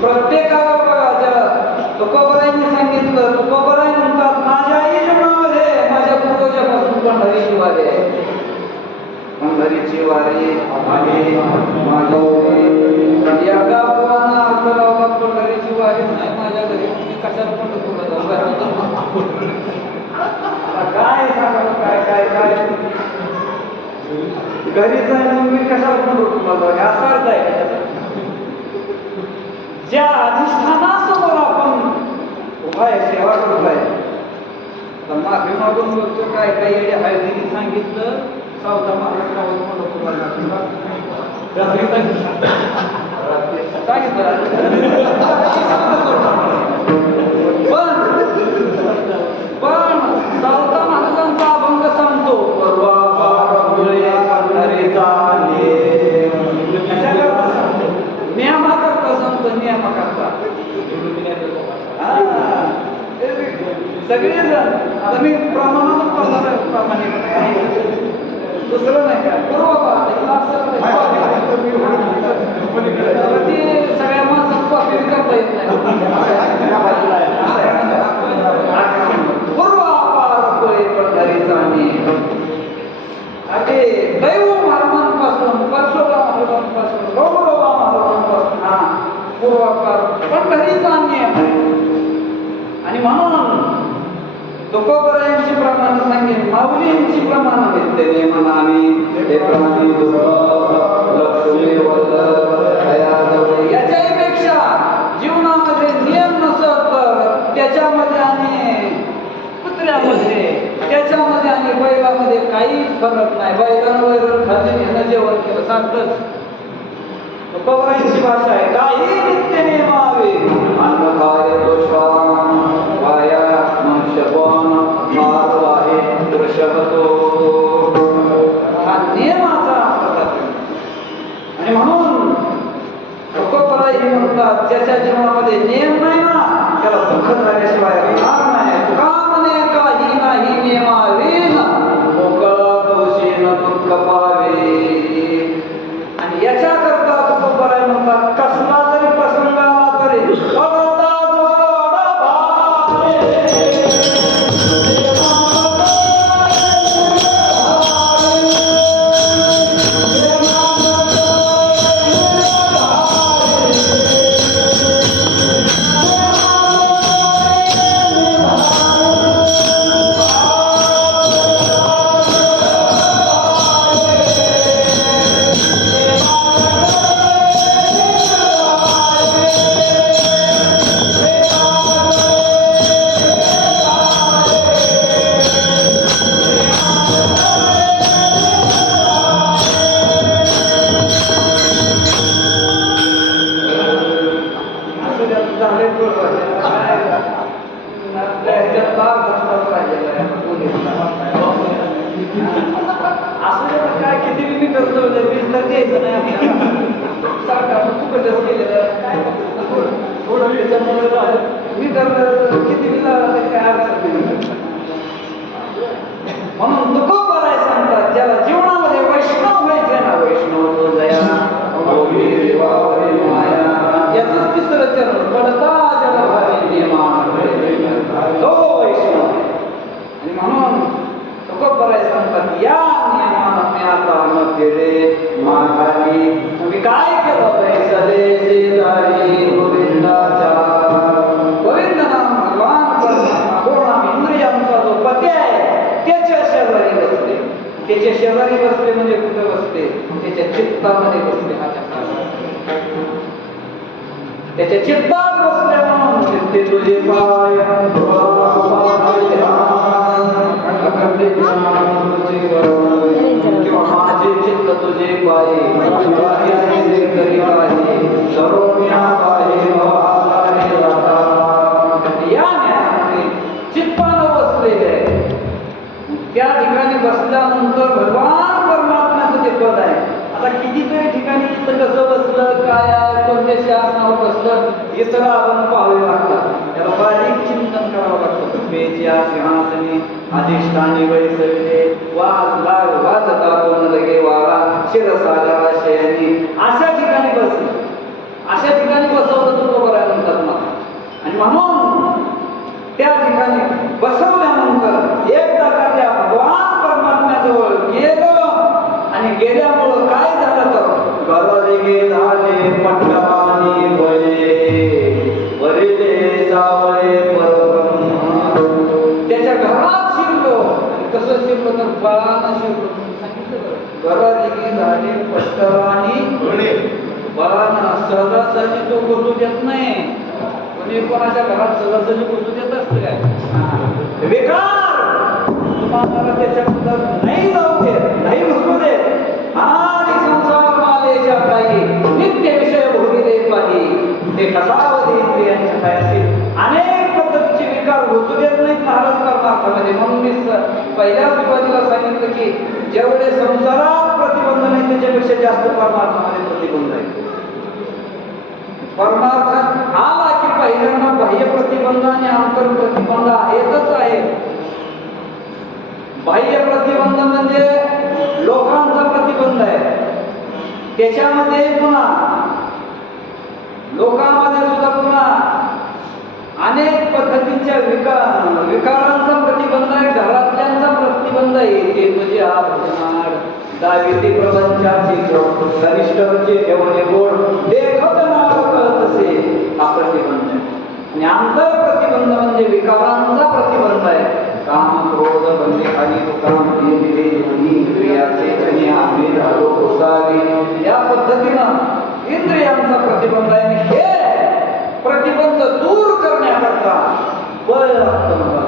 प्रत्येकाला बघा. तुकोबरायांनी सांगितलं, तुकोबराय म्हणतात माझ्या आई जीवनामध्ये माझ्या पूर्वजापासून पंढरीची वारी आहे. पंढरीची वारी या गावांना अर्थ लावला. पंढरीची वारी नाही माझ्या घरी, मी कशाला पंढरपूरला जाऊ? काय सांगा, काय काय काय घरी जाऊन मी कशाला पंढरपूरला जाऊ? असा अर्थ आहे का? ज्या अधिष्ठानासमोर आपण उभा आहे, सेवा करत आहे, तर माफी मागून बोलतो. काय काय येडे हळदीने सांगितलं सावता महाराष्ट्रावर पण सावता महाराजांचा अभंग सांगतो परवा नियमा करता सांगतो. नियमा करता सगळेजण आता मी प्रामाणिक दुसरं नाही काय सगळ्या माणसात कॉपी करता येत नाही. दैव महाराजांपासून परशुराम महाराजांपासून गौरवा महाराजांपासून हा पूर्वापार पंढरीचा नियम. आणि म्हणून तुकोबरायांची प्रमाण सांगेन, माऊलींची प्रमाण घेतलेले म्हणामी ते प्राणी लक्ष्मी याच्याही पेक्षा जीवनामध्ये नियम नसत तर त्याच्यामध्ये आणि कुत्र्यामध्ये, त्याच्यामध्ये आणि बैलामध्ये काहीच फरक नाही. बैलानं वैरण खाली घेणं, जेवण केलं सारखंच. तुकोबरायांची भाषा आहे काही नित्य नियमावे अन्न काय दोषान वाया मनुष्यपण मार्ग आहे दृश्यतो. हा नियमाचा प्रकार. आणि म्हणून तुकोबराय हे म्हणतात ज्याच्या जीवनामध्ये नियम नाही ना त्याला दुःख झाल्याशिवाय राहणार नाही. तुका म्हणे काही नाही नियमावीन मोकळा दोषीन दुःख पावे. आणि याच्याकरता तुकोबराय म्हणतात कसला जरी प्रसंग आला तरी त्याला रस्ताच राहिलेला आहे असं काय किती मी करतो बिल तर द्यायचं नाही आपल्याला सरकारनं फुकटच केलेलं काय थोडं त्याच्यामुळे मी तर किती बिल काय अडचण नाही म्हणून तुकोबराय सांगतात ज्याला जीवनामध्ये वैष्णव व्हायचे ना वैष्णव तो जया याच तिसरं चरण पडता जला भारी तो वैष्णव आणि म्हणून तुकोबराय सांगतात या नियमानं मी आता न केले माघारी मी काय केलं पैसले शेजारी गोविंदाच्या गोविंद नाम भगवान परमात्मा पूर्ण इंद्रियांचा जो पती आहे त्याच्या शेजारी बसले त्याच्या शेजारी बसले म्हणजे कुठे बसले त्याच्या चित्तामध्ये बसले त्याच्या चित्तात बसले म्हणून चित्ते तुझे पाय किंवा माझे चित्त तुझे पाय सर्वज्ञा या ज्ञानाने चित्तानं बसलेले त्या ठिकाणी बसल्यानंतर भगवान परमात्म्याचं ते पद आहे आता कितीतरी ठिकाणी इथं कसं बसलं काय कोणत्या शासनावर बसलं इतर आपण पाहावे लागतात त्याला बारीक चिंतन करावं लागतं बेच्या सिंहासनी अधिष्ठानी वैसविले वाजता कोण लगे वारा शिरसागरा शयनी अशा ठिकाणी बसलं अशा ठिकाणी बसवलं तो बरं म्हणतात मला आणि म्हणून त्या ठिकाणी बसवल्यानंतर एकदा का त्या भगवान परमात्म्याजवळ गेलं आणि गेल्यामुळं काय झालं तर गरजे झाले पटकानी बळे वरिले सावळे परब्रह्म त्याच्या घरात शिरलो कसं शिरलो तर बळानं शिरलो सांगितलं गरजे झाले पटकानी बळे बळानं सहजासहजी तो घुसू देत नाही कोणी कोणाच्या घरात सहजासहजी घुसू देत असतं काय बेकार तुम्हाला त्याच्याबद्दल नाही जाऊ दे नाही घुसू दे आणि संसार मालेच्या काही नित्य विषय भोगिले पाहिजे ते कसावधी इंद्रियांच्या काय असेल अनेक पद्धतीचे विकार घुसू देत नाहीत महाराज परमार्थामध्ये म्हणून मी पहिल्या सुरुवातीला सांगितलं की जेवढे संसारात प्रतिबंध नाही त्याच्यापेक्षा जास्त परमार्थामध्ये प्रतिबंध आहे परमार्थात आला की पहिल्यांदा बाह्य प्रतिबंध आणि आंतर प्रतिबंध आहेतच आहे बाह्य प्रतिबंध म्हणजे लोकांचा प्रतिबंध आहे त्याच्यामध्ये पुन्हा लोकांमध्ये सुद्धा पुन्हा अनेक पद्धतीच्या विकारांचा प्रतिबंध आहे घरातल्यांचा प्रतिबंध आहे ते म्हणजे हा भजनाड दाविती प्रपंचाची कनिष्ठचे ठेवणे गोड देखत नाव कळत असे हा प्रतिबंध आहे आणि आंतर प्रतिबंध म्हणजे विकारांचा प्रतिबंध आहे काम क्रोध बंदे आणि दुकान इंद्रियाचे आणि आम्ही झालो कोसावी या पद्धतीनं इंद्रियांचा प्रतिबंध आहे हे प्रतिबंध दूर करण्याकरता बळ लागतं मला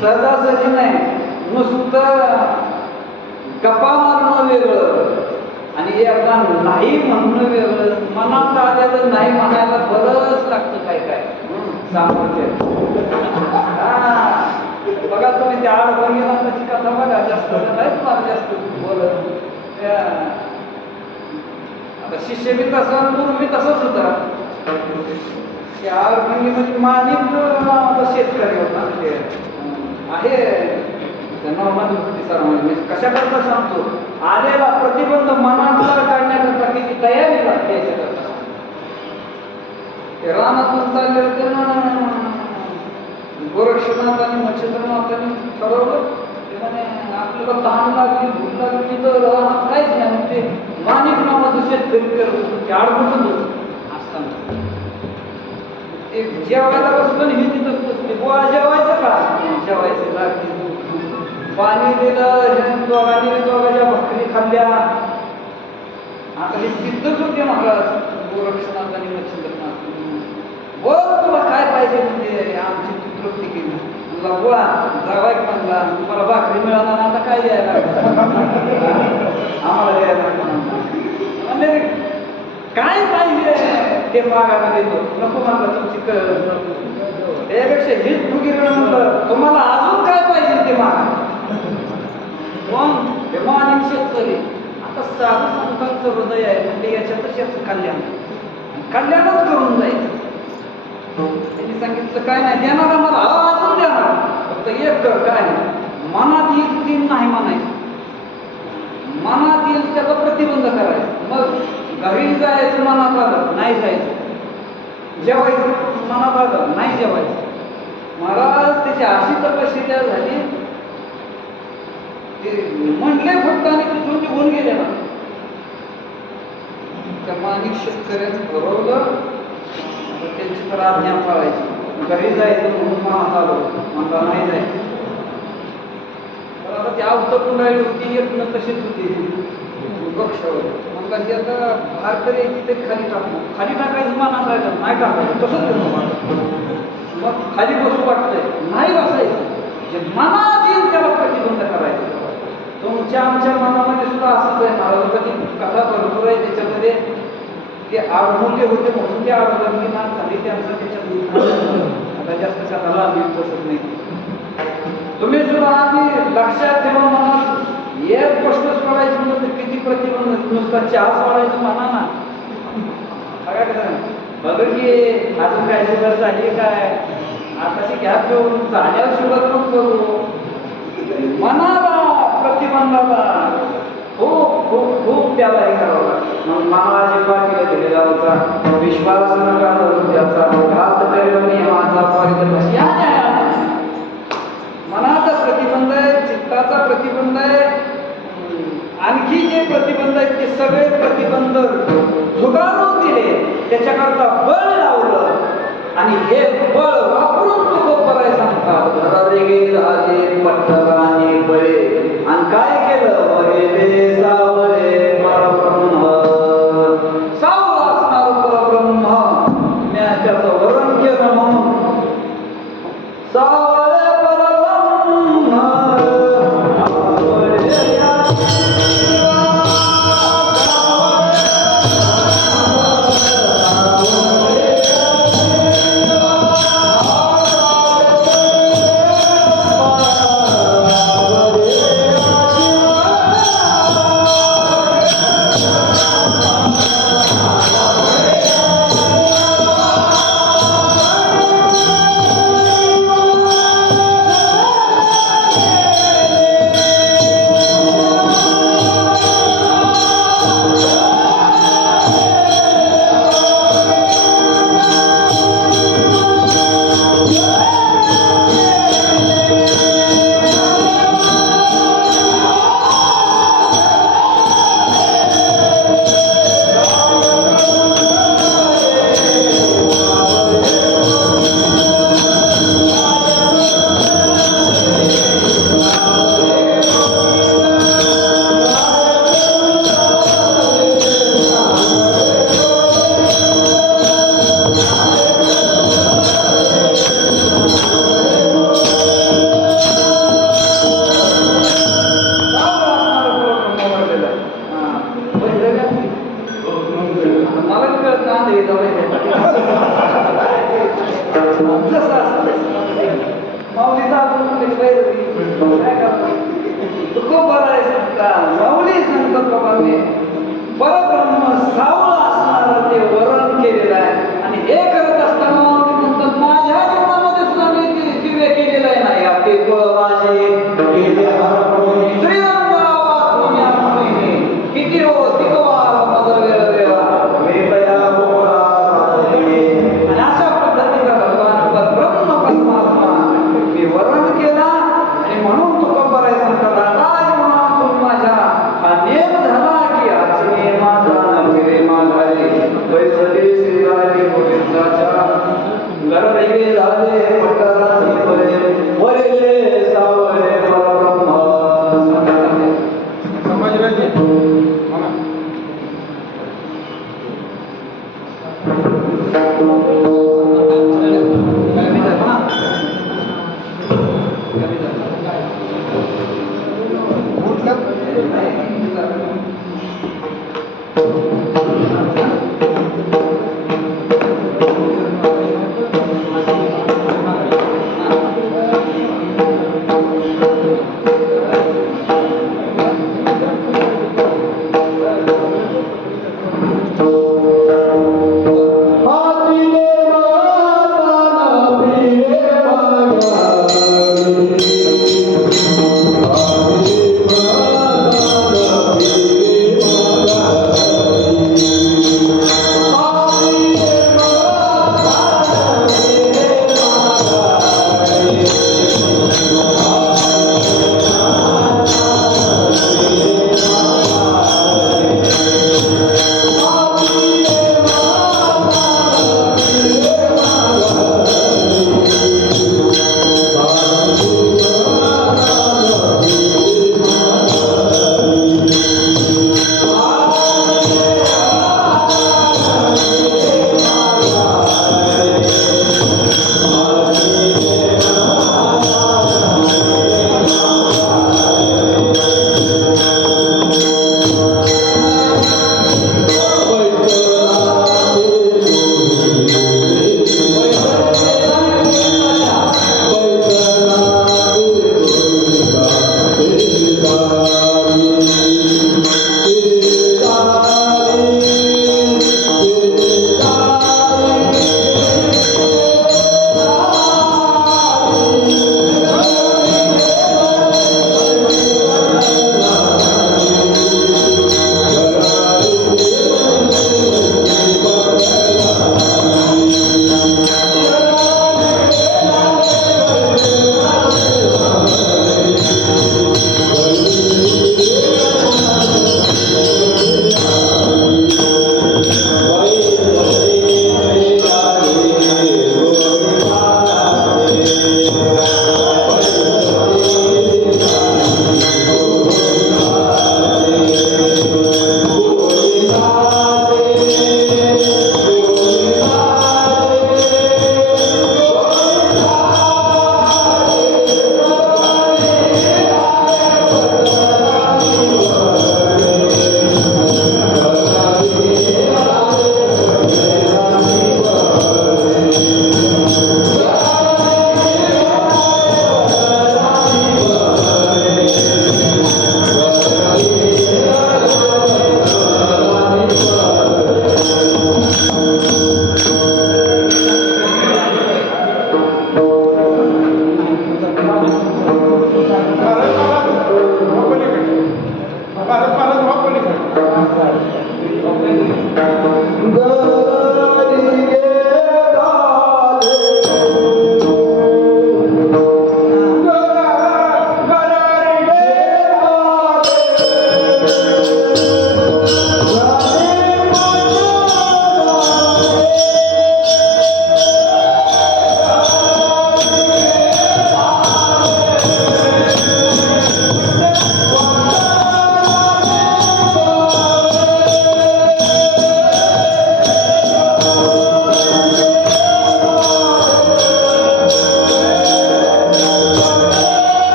सहजासहजी नाही नुसतं गप्पा मारणं वेगळं आणि एकदा नाही म्हणणं वेगळं मनात आलेलं नाही म्हणायला बरंच लागतं काय काय सामर्थ्य बघा तुम्ही त्या आडभंगीची कथा बघा जास्त नाही तुम्हाला जास्त बोलत आता शिष्य बी तसा गुरु बी तसाच होता त्या आडभंगीमध्ये मानिक नावाचा शेतकरी होता ते आहे म्हणजे कशा करता सांगतो आलेला प्रतिबंध मनातला काढण्याकरता किती तयारी लागते याच्याकरता ते रानातून चालले होते ना गोरक्षनाथ आणि मच्छिंद्रनाथांनी ठरवलं ते म्हणे आपल्याला तहान लागली भूक लागली तर रानात काहीच नाही म्हणजे मानिक नावाचं शेतकरी करत होतं ते अडकूनच होतं असताना ते जेवायला बसलं ही तिथंच बसले बुवा जेवायचं का जेवायचं लागली पाणी दिलं दोघांच्या भाकरी खाल्ल्या आता हे सिद्धच होते महाराज गोरक्षनाथ आणि मच्छिंद्रनाथ बोल तुला काय पाहिजे म्हणजे आमची तू तृप्ती केली तुला बोळा जावाय म्हणला तुम्हाला भाकरी मिळाला ना आता काय द्यायला आम्हाला द्यायला म्हणजे काय पाहिजे ते मागायला देतो नको म्हणला तुमची त्यापेक्षा हेच फुगीर म्हणलं तुम्हाला अजून काय पाहिजे ते मागा. मग विमानिक शेतकरी आता साधू संतांचं हृदय आहे म्हणजे याच्यातच याचं कल्याणच करून जायचं. त्यांनी सांगितलं काय नाही देणार मला अजून देणार फक्त एक कर काय मनात येईल ती नाही म्हणायचं, मनात येईल त्याचा प्रतिबंध करायचा. मग घरी जायचं मनात आलं नाही जायचं, जेवायचं मनात आलं नाही जेवायचं. महाराज त्याची अशी तपश्चर्या झाली ते म्हणले फक्त आणि तिथून निघून गेले ना. त्या मानिक शेतकऱ्याने भरवलं त्यांची तर आज्ञा पाळायची. घरी जायचं म्हणून मनात आलं मला नाही जायचं. तर आता ती अवतर कुंडाळी होती एक न तशीच होती कक्षावर. मग अशी आता भारकरी तिथे खाली टाकायचं मनात राहायचं नाही टाकायचं तसंच. मग खाली बसू वाटतंय नाही बसायचं, जे मनात येईल त्याला प्रतिबंध करायचं. तुमच्या आमच्या मनामध्ये सुद्धा असंच आहे. महाराजांची कथा भरपूर आहे त्याच्यामध्ये. ते आडमोठे होते म्हणून ते आडवरली ना झाली त्यांचं त्याच्यात आता जास्त कथाला आम्ही बसत नाही. तुम्ही सुद्धा आम्ही लक्षात ठेवा मनात एक गोष्ट सोडायची म्हणून तर किती प्रतिबंध. नुसता चहा सोडायचं म्हणा ना काय बघ की अजून काय शुगर झाली काय आताशी घ्या घेऊन झाल्यावर शुगर पण करू. मनाला प्रतिबंधाला खूप खूप खूप त्याला हे करावं लागतं. मग मनाला जे पाठीला दिलेला होता विश्वास नका त्याचा घात करेल नियमाचा परिवर्तन या मनाचा प्रतिबंध आहे, चित्ताचा प्रतिबंध आहे. आणखी जे प्रतिबंध आहेत ते सगळे प्रतिबंध झुगारून दिले, त्याच्याकरता बळ लावलं आणि हे बळ वापरून तुकोबराय सांगतात घराले गेले पट्टराने बळे आणि काय केलं वरेले सावळे परब्रह्म. सावळ असणार परब्रह्म त्याचं वरण केलं म्हणून सावळे परब्रह्म. परब्रह्म सावळ असणार ते वरण केलेलं आहे आणि हे करत असताना म्हणतात माझ्या जीवनामध्ये सुद्धा मी दिव्य केलेलं आहे ना या ते माझे किती हो तिकवा मदर वेळा आणि अशा पद्धतीचा भगवान परब्रह्म परमात्मा मी वरण केला आणि म्हणून तुका बराय सांगतात आता जीवनातून माझ्या हा नेम झाला की आचने माझा फिरे माघारे वैसले श्रीराजे गोविंदाच्या गरवेगे झाले पट्टराने बरे वरेले सावळे परब्रह्म. संभाजीराजे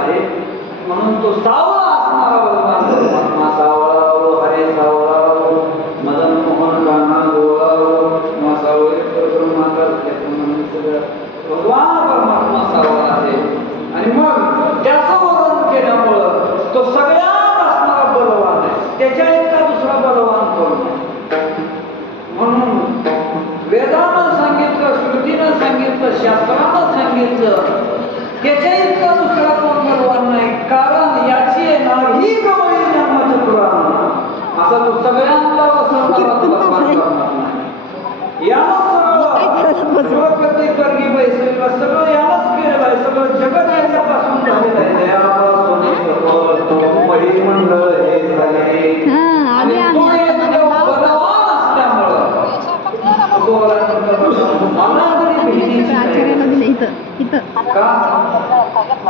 आहे. म्हणून तो सावळा असणारा भगवान परमात्मा सावळा हो, हरे सावळा हो, मदन मोहन कान्हा गोळा हो, किंवा सावळेश्वर ब्रह्माचा म्हणून सगळं भगवान परमात्मा सावळा आहे. आणि मग त्याचं वर्णन केल्यामुळं तो सगळ्यात असणारा बलवान आहे. त्याच्या इतका दुसरा बलवान कोण नाही. म्हणून वेदानं सांगितलं, श्रुतीनं सांगितलं, शास्त्रानं सांगितलं, त्याच्या इतका दुसरा कोण बलवान नाही. कारण याची नाही कमळी जन्मचतुरांना असा तो सगळ्यांना वसवणारा भगवान परमात्मा. यानं सगळं प्रतिस्पर्धी बैसलेलं सगळं यानंच केलेलं आहे. सगळं जगत याच्यापासून झालेलं आहे. दयापासून सफल परिमंडळ हे झाले. आणि तो एक बलवान असल्यामुळं मला तरी भीतीची नाही. का?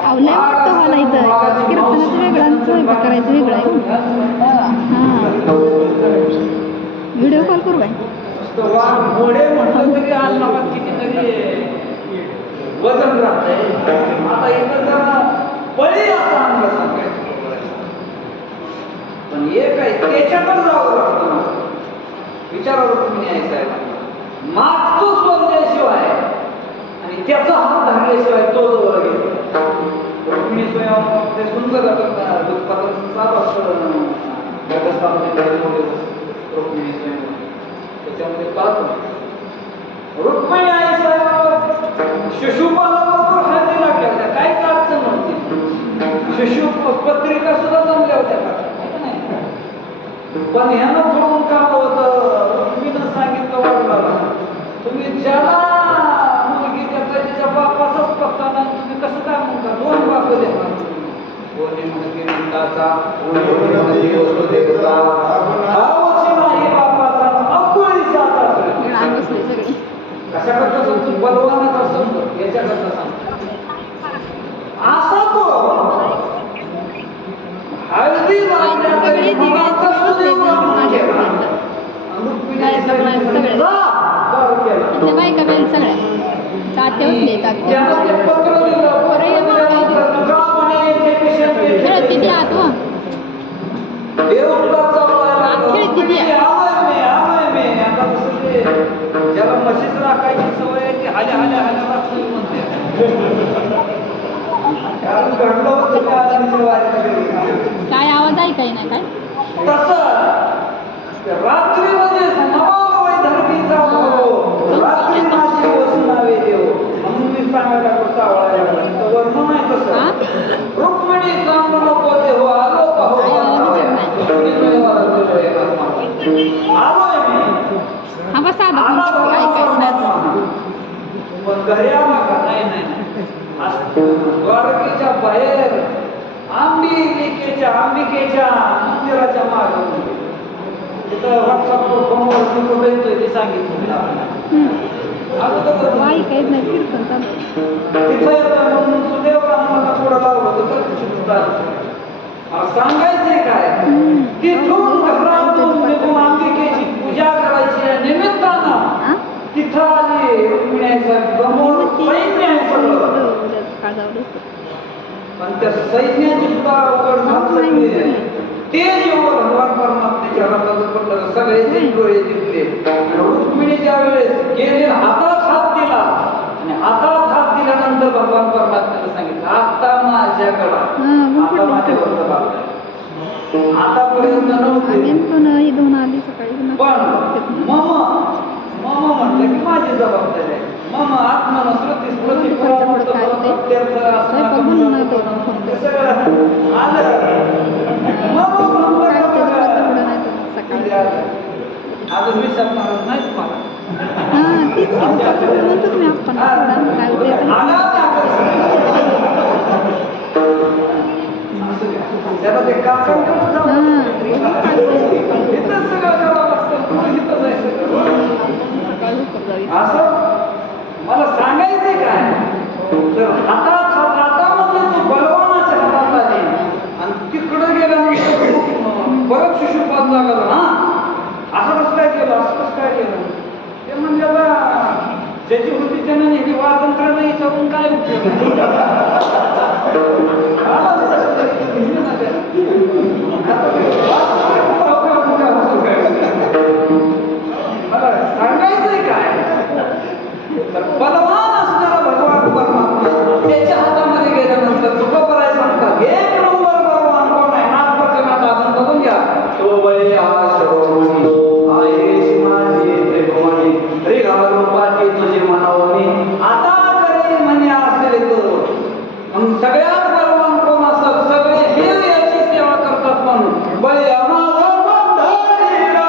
आवलंय वाटतं मला इथं कीर्तनाचं वेगळं आणि स्वयंपाक करायचं वेगळं आहे. व्हिडिओ कॉल करू बाय. मोडे म्हटलं तरी आज मला कितीतरी वजन राहतंय. आता इथं जरा बळी असा अंग सांगायचं. पण एक आहे त्याच्याकडे जावं लागतं. विचारावर तुम्ही आहे साहेब, मागचं सोडल्याशिवाय आणि त्याचा हात धरल्याशिवाय तो जवळ गेला. रुक्मिणी स्वयं ते सुंदर उत्पादन चालू असतं रुक्मिणी स्वयं त्याच्यामध्ये पाहतो रुक्मिणी आई साहेब शिशुपालाबरोबर हळदी लागल्या होत्या. काहीच अडचण नव्हती. शिशु पत्रिका सुद्धा जमल्या होत्या का पण ह्यानं पळून काढलं होतं. रुक्मिणीनं सांगितलं वडिलांना, तुम्ही ज्याला मुलगी देता तिच्या बापाचाच पत्ता नाही, तुम्ही कसं काय म्हणता दोन बाप देणार. कोणी मुलगी नंदाचा, कोणी मुलगी वसुदेवचा, भावाची नाही बापाचा, अकुळीचाचा. कशा करता समजून बलवानाचा समजून याच्याकरता सांगतो. असा तो हळदी लागण्यासाठी बायका बेल सगळ्या तात्या उठले खेळत तिथे आत खेळत तिथे ज्याला म्हशीच राखायची सवय आहे ती हाल्या हाल्या हाल्या लागते म्हणते. कारण घडलं होतं काय आवाज ऐकाय ना काय तसं रात्रीमध्ये नवा वैधर्मीचा रात्री माझी वसनावे देव म्हणून मी सांगायला चावळायला वर्णन आहे तसं. रुक्मिणी सांगू नको देव आलो पाहू आलोय मी पण घरी आला का नाही. द्वारकेच्या बाहेर अंबिकेच्या मंदिराच्या मागे तिथं व्हॉट्सअपवर फोनवर फोटो येतोय ते सांगितलं तिथं येतं म्हणून सुदैवानं थोडं लावलं होतं. सांगायचंय काय तिथून घरातून निघून अंबिकेची पूजा करायची निमित्तानं तिथं आली रुक्मिणीचं समोर सैन्य आहे सगळं. पण त्या सैन्याची सुद्धा अवघड झाली. ते जेव्हा भगवान परमात्म्याच्या रथाचं पडलं सगळे डोळे जिंकले. रुक्मिणी ज्या वेळेस गेले हातात हात दिला आणि हातात हात दिल्यानंतर भगवान परमात्म्याला सांगितलं आता माझ्याकडं आता माझ्यावरचं बाप आतापर्यंत नव्हते पण मम म्हटलं की माझी जबाबदारी आहे. मम आत्मन श्रुती स्मृती अजून विचार नाही त्याला ते काकांकडून असं मला सांगायचंय काय तर हातात हातामध्ये तो बलवानाच्या हातात आले आणि तिकडं गेल्यानंतर परत शिशुपात लागला ना असं कसं काय केलं असं कसं काय केलं ते म्हणजे ज्याची होती त्यानं नेहमी स्वातंत्र्य नाही विचारून काय उपयोग मला सांगायचंय काय तर बलवान असणारा भगवान परमात्मा त्याच्या हातामध्ये गेल्यानंतर तुकोबराय सांगतात एक नंबर बलवान कोण आहे नागपंचमात आपण बघून घ्या तो बळी हा शिरोमणी आहे शिवाजी त्रिभुवनी रे घालून पाठी तुझे म्हणावं मी आता करे म्हणे असले तो मग सगळ्यात बलवान कोण असत सगळे देव याची सेवा करतात पण बळी आम्हाला पंढरीला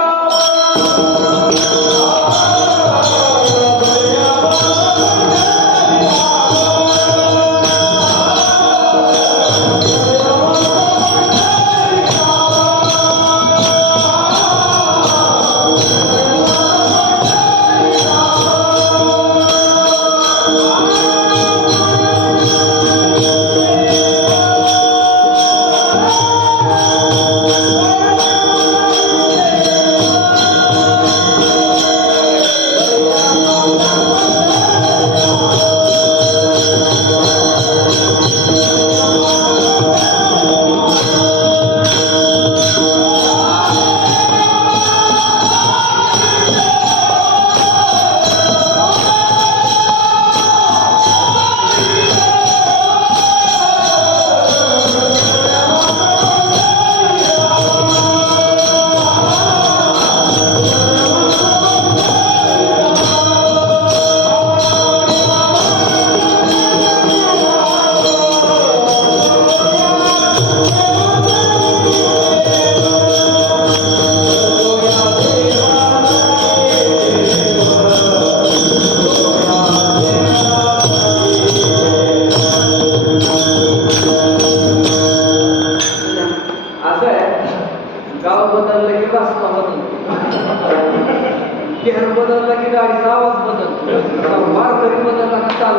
गाव बदललं की रस्ता बदलतो शहर बदलला की गाडीचा आवाज बदलतो वारकरी बदलला का चाल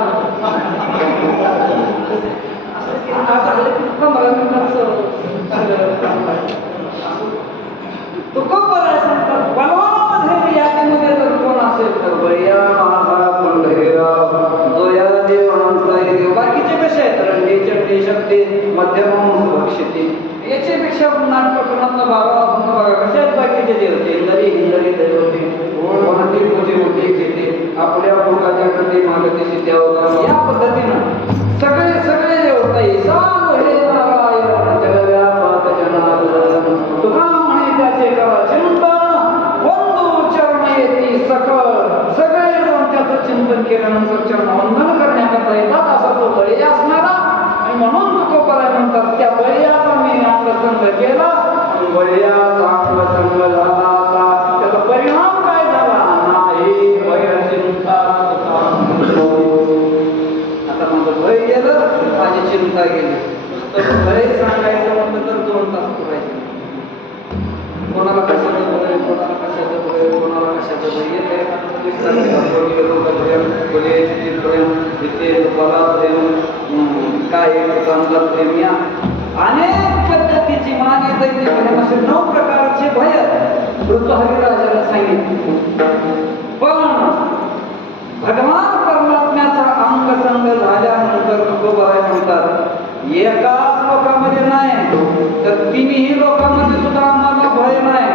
तुकोबराय सांगतात बलवानामध्ये यादीमध्ये जर कोण असेल तर बळीया माझा पंढरीराव जो या देवांचा देव बाकीचे कसे आहेत रंडी चंडी शक्ती मध्यम भक्षिती याच्यापेक्षा नाटप्रकरणातला बाबा बघा कसे आहेत बाकीचे देव इंदरी हिंदरी दैवते कोणाची पूजे होते घेते आपल्या भोगाच्या कधी मागते सीते अवतार या पद्धतीनं सगळे सगळे देवता ईशान हे नारायण जगव्यापक जनार्दन तुका म्हणे त्याचे करा चिंतन बंधू चरण येती सकळ सगळे जण त्याचं चिंतन केल्यानंतर चरणवंदन करण्याकरता येतात असा तो बळी असणारा आणि म्हणून तुकोबराय म्हणतात त्या बळीयाचा मी अंगसंग केला बळीयाचा अंगसंग झाला आता त्याचा परिणाम काय झाला नाही चिंता आता माझं भय गेलं माझी चिंता गेली नुसतं भय सांगायचं म्हटलं तर 2 तास पुरायचे कोणाला कशाचं भय कोणाला कशाचं भय कोणाला कशाचं भय काय प्रेम या अनेक पद्धतीची माने दैनिक असे 9 प्रकारचे भय ऋतुहरिराजाला सांगितले पण भगवान परमात्म्याचा अंगसंग झाल्यानंतर तुकोबराय म्हणतात एकाच लोकांमध्ये नाही तर 3ही लोकांमध्ये सुद्धा आम्हाला भय नाही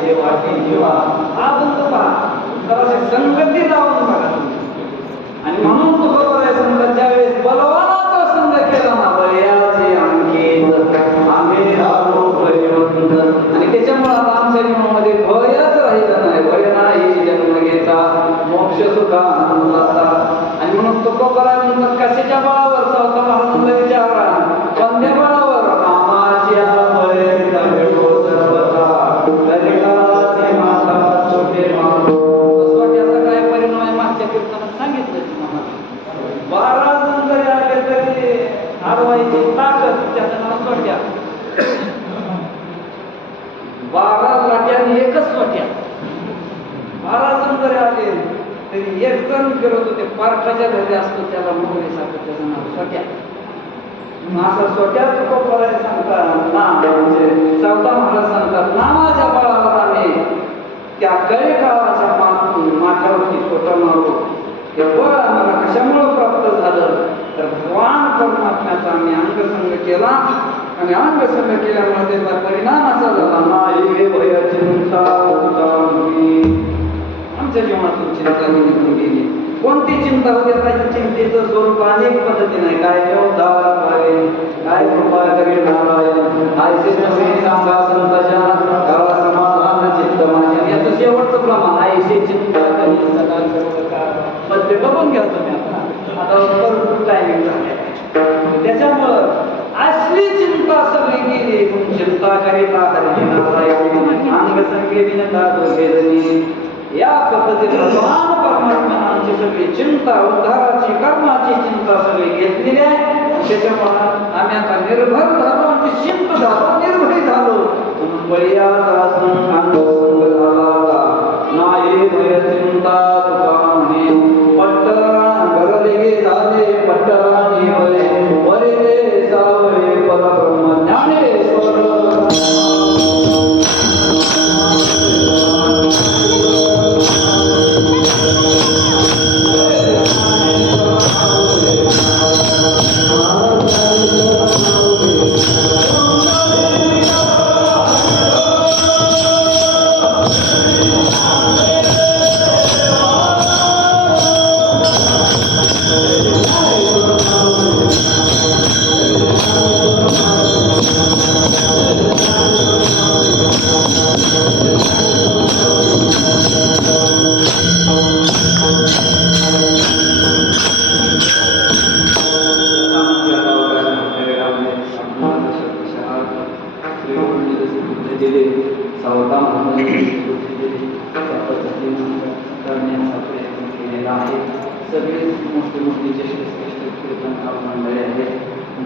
सेवाची जीवा हा बंद पहा तर संगती लावून बघा आणि म्हणून तो बरोबर आहे संघ ज्यावेळेस बलवानाचा संघ केला ना बळ्याचे अंकित आम्ही झालो भयवंत आणि त्याच्यामुळे आता आमच्या जीवनामध्ये भयच राहिलं नाही भय नाही जन्म घेता मोक्ष सुद्धा आनंदाचा आणि म्हणून तो बरोबर म्हणतात कशाच्या बळावर सावता महाराजांना विचारा कोणत्या बळावर कामाच्या बळे भेटो सर्वता ललिताचे माता सोटे मातो सोट्याचा काय परिणाम आहे मागच्या कीर्तनात सांगितलं तुम्हाला 12 जण जरी आले तरी हरवायची ताकद त्याचं नाव सोट्या 12 लाट्याने एकच सोट्या 12 जण जरी आले तरी एक जण फिरत होते पारठाच्या घरी असतो त्याला मोहरी सारखं त्याचं नाव सोट्या असं सोट्याच कोपरायला सांगतात ना म्हणजे सावता महाराज सांगतात नामाच्या बळावर आम्ही त्या कळी काळाच्या माथ्यावरती छोटा मारू हे बळ आम्हाला कशामुळं प्राप्त झालं तर भगवान परमात्म्याचा आम्ही अंगसंग केला आणि अंगसंग केल्यामुळे त्याचा परिणाम असा झाला नाही भय चिंता आमच्या जीवनातून चिंता निघून गेली कोणती चिंता होती त्याच्या चिंतेचं स्वरूप अनेक पद्धतीने आहे काय उद्धार व्हावे काय कृपा करी नारायण आयसे नवे सांगा संताच्या घरा समाधान चित्त माझ्या याचं शेवटचं प्रमाण आयसे चिंता करी सदा सर्व ते बघून घ्या तुम्ही आता भरपूर टायमिंग झाले त्याच्यामुळं असली चिंता सगळी गेली चिंता करीता हरी नारायण अंग संगे विनता दोघे या पद्धतीने भगवान परमात्म्याने आमची सगळी चिंता उद्धाराची कर्माची चिंता सगळी घेतलेली आहे त्याच्यामुळे आम्ही आता निर्भर झालो निश्चिंत झालो निर्भय झालो म्हणून बळीयाचा अंग संग झाला नाही भय चिंता तुका म्हणे पट्टरान गरले झाले पट्टरानी बळे वरे सावळे परब्रह्म ज्ञानेश्वर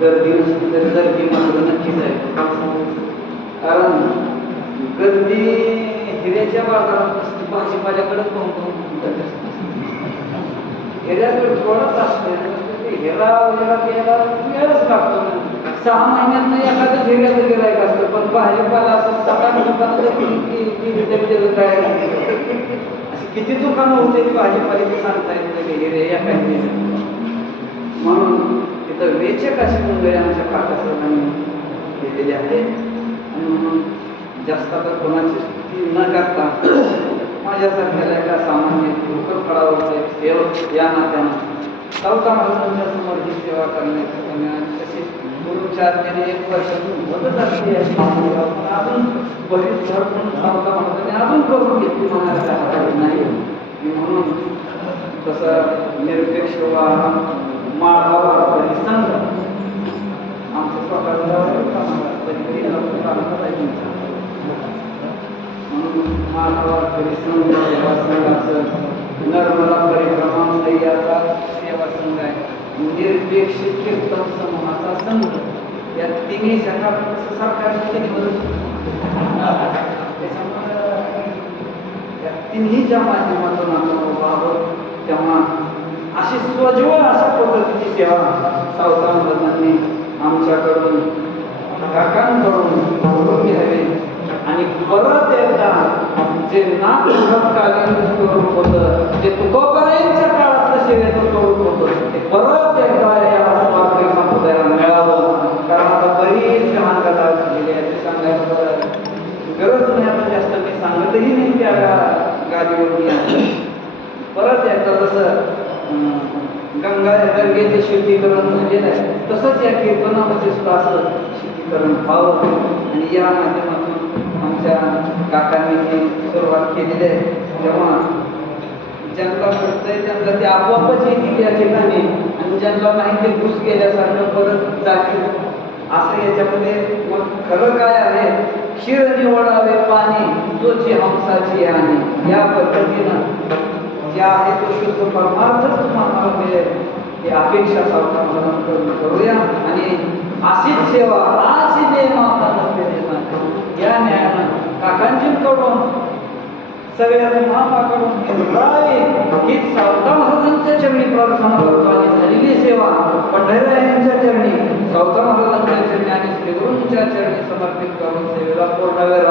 गर्दी मात्र नक्कीच आहे कारण गर्दी हिऱ्याच्या बाजारात भाजीपाल्याकडे हिऱ्याकडे थोडंच असते हिरा वगैरे यायला वेळच लागतो 6 महिन्यात एखादं हिऱ्याचं गिरायक असतं पण भाजीपाला असं सकाळी दुकानाचं काय अशी किती दुकानं होते ती भाजीपाल्याची सांगता येत नाही हिरे या काही म्हणून तिथं वेचक अशी मंडळी आमच्या काकासाहेबांनी केलेली आहे आणि म्हणून जास्त आता कोणाची स्तुती न करता माझ्यासारख्याला एका सामान्य भूकरफळावरचा एक सेवक या नात्यानं सावता महाराजांच्या समोर ही सेवा करण्याची तशी गुरुच्या आज्ञेने 1 वर्षातून मदत असते अशी अजून बरीच झड म्हणून सावता महाराजांनी अजून करून घेतली महाराजा हाताळली नाही म्हणून तसं निरपेक्ष वा माळावा परिसंग आमचं स्वतःचा म्हणून माळावा परिसंग सेवा संघाचं नर्मदा परिक्रमा याचा सेवा संघ आहे निरपेक्ष कीर्तन समूहाचा संघ या तिन्ही सरकार त्याच्यामुळे या तिन्हीच्या माध्यमातून आपण व्हावं तेव्हा अशी स्वज्वळ अशा पद्धतीची सेवा सावता महाराजांनी आमच्याकडून काकांकडून करून घ्यावी आणि परत एकदा जे नाथकालीन स्वरूप होतं जे तुकोबारायांच्या काळातलं सेवेचं स्वरूप होतं ते परत एकदा या स्वार्थी समुदायाला मिळावं कारण आता बरीच लहान कथा झालेली आहे ते सांगायचं गरज नाही आता जास्त मी सांगतही नाही त्या गादीवरती आहे. परत एकदा जसं गंगेचे शुद्धीकरण झालेलं आहे तसंच या कीर्तनामध्ये सुद्धा असं शुद्धीकरण व्हावं आणि या माध्यमातून आमच्या काकांनी ही सुरुवात केलेली आहे. तेव्हा ज्यांना कळतंय त्यांना ते आपोआपच येतील या ठिकाणी आणि ज्यांना नाही ते घुस गेल्यासारखं परत जातील. असं याच्यामध्ये मग खरं काय आहे, क्षीर निवडावे पाणी तोची हंसाची आहे. या पद्धतीनं जे आहे तो शुद्ध परमार्थच तुम्हाला मिळेल ही अपेक्षा सावधान करूया आणि अशीच सेवा आज माता नसते या न्यायानं काकांजींकडून सगळ्या महापाकडून हीच सावता महाराजांच्या चरणी प्रार्थना करतो आणि झालेली सेवा पंढरीराय यांच्या चरणी सावता महाराजांच्या चरणी आणि श्री गुरूंच्या चरणी समर्पित करून सेवेला पूर्ण वेळ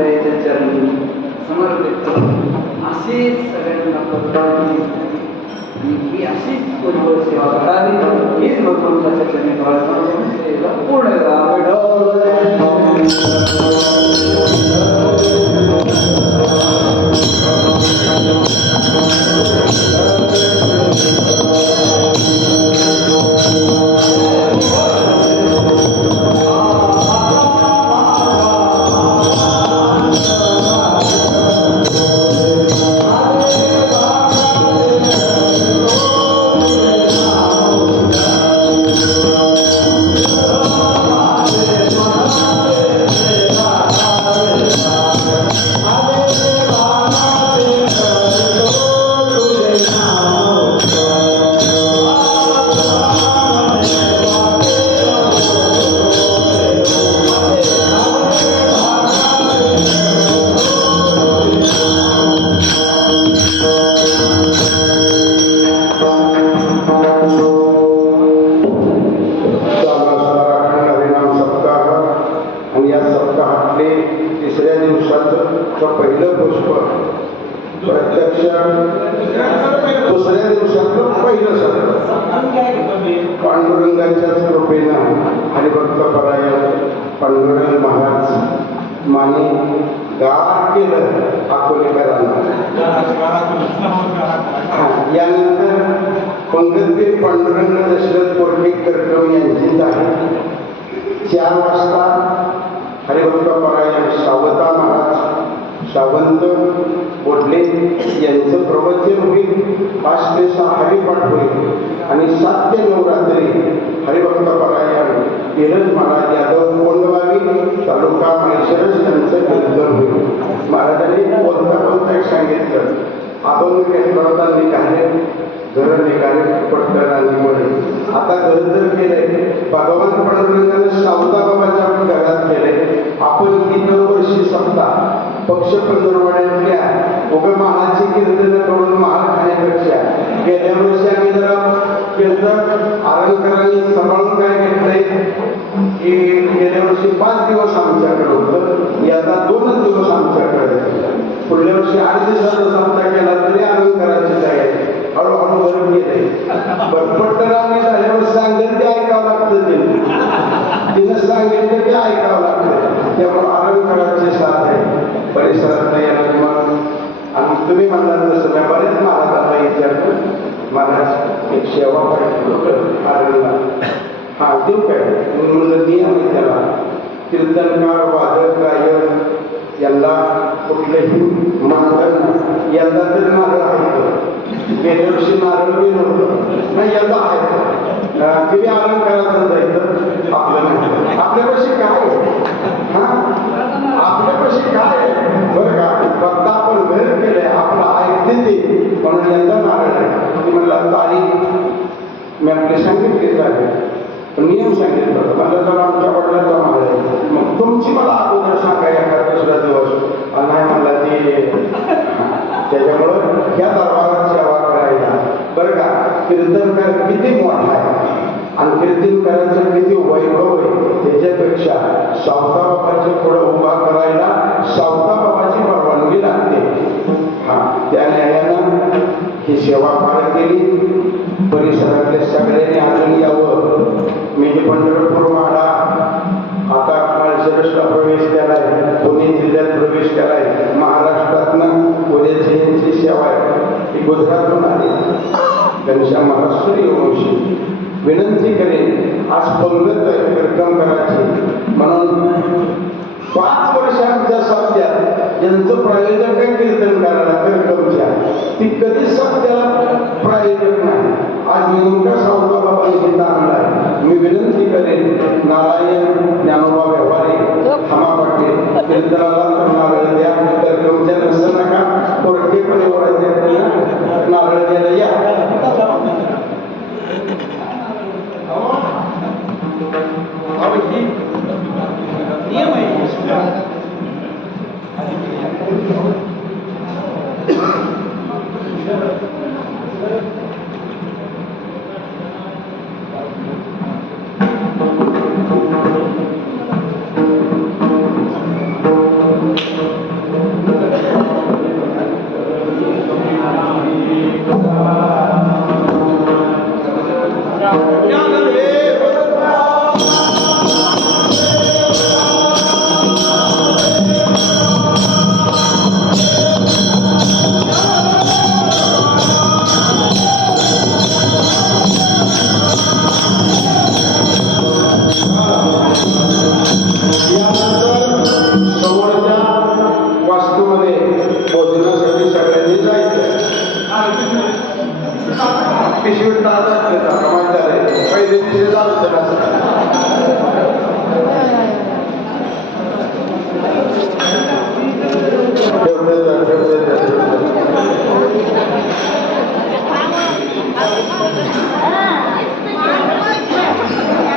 दयाच्या चरणी समर्पित अशीच सगळ्यांना पत्रावली आणि ही अशीच पुढे सेवा करावी हीच भगवंताच्या चरणी प्रार्थना सेवा पूर्ण पहिलं पुष्प प्रत्यक्ष दुसऱ्या दिवसातलं पहिलं सत्र पांडुरंगाच्या कृपेनं हरिभक्त परायण पांडुरंग महाराज माने गार केलं अकोलेकरांना. यानंतर पंगतवीर पांडुरंग दशरथ कोर्टेकर यांची आहे. 4 वाजता हरिभक्त परायण सावता महाराज सावंत बोडले यांचं प्रवचन होईल. 5 ते 6 हरिपाठ होईल आणि 7 ते 9 रात्री हरिभक्त परायण धीरज महाराज यादव कोंडवावी तालुका माळशिरस यांचं कीर्तन होईल. महाराजांनी बोलता एक सांगितलं, आपण घेतला होता निघाले घर निघाले पटकरांनीमुळे आता घर जर केले भगवान पांडुरंगाने सावता बाबाच्या घरात केले. आपण ही दरवर्षी सप्ता पक्ष पंधरवड्यातल्या उभे महालाची कीर्तन करून महाल खाण्यापेक्षा गेल्या वर्षी आम्ही जरा कीर्तन आरंकरांनी सांभाळून काय घेतलंय की गेल्या वर्षी 5 दिवस आमच्याकडे होतं, याचा 2च दिवस आमच्याकडे. पुढल्या वर्षी 8 दिवसाचा सप्ताह केला तरी अलंकाराची तयारी हळूहळू भरून गेले. पट्टरांनी झाल्यावर सांगेल ते ऐकावं लागतं. तिनं सांगितलं ते ऐकावं लागतं. त्यामुळे अलंकाराची साथ आहे परिसरात आणि तुम्ही म्हणणार तसं मी बरेच महाराजांना विचारलं, महाराज एक सेवा आरंगला हा देऊ काय म्हणून नियम आहे त्याला. कीर्तनकार वादक गायक यांना कुठलेही मानधन यंदा तरी नारळ आहे. गेल्या वर्षी नारळ बी नव्हतं नाही, यंदा आहे. तुम्ही अलंकाराचं जायचं आपलं आपल्यापाशी काय हा आपल्यापाशी काय बरं का. फक्त आपण घर केलंय आपलं ऐकते ते म्हणून यंदा नारळ आहे. म्हणला तारीख मी आपली सांगितली आहे नियम सांगितलं होतं. मला तर आमच्या वडिलांचा माळ आहे, मग तुमची मला अगोदर सांगा एखादा दुसरा दिवस नाही म्हणला ते. त्याच्यामुळं ह्या दरबारात सेवा करायला बरं का कीर्तनकार किती मोठा आहे आणि कीर्तनकाराचं किती वैभव आहे त्याच्यापेक्षा सावता बाबाच्या पुढं उभा करायला सावता बाबाची परवानगी लागते. हा त्या न्यायानं ही सेवा फार केली. परिसरातल्या सगळ्यांनी अजून यावं. मी पंढरपूर माडा आता माळशिरसला प्रवेश केलाय, पुणे जिल्ह्यात प्रवेश केलाय. महाराष्ट्रातनं उद्याची यांची सेवा आहे ही गुजरातहून आली. घनश्याम महाराज सूर्यवंशी विनंती करेन आज पंगत कीर्तन करायची म्हणून 5 वर्ष आमच्या सप्त्यात ज्यांचं प्रायोजक आहे कीर्तन करायला कीर्तनच्या ती कधीच सप्त्याला प्रायोजक नाही. आज निवडणुका सावता बाबांनी आणलाय. मी विनंती करेन नारायण ज्ञानोबा व्यवहारे थामा पाटील कीर्तनाला नारळ द्या. तर तुमच्या नसं नका कोरटे परिवाराचे नारळ द्यायला या. नियम आहे. पिशवीत टाळतात त्याचा समाचार आहे पहिले तिथे झालं तर ठेवते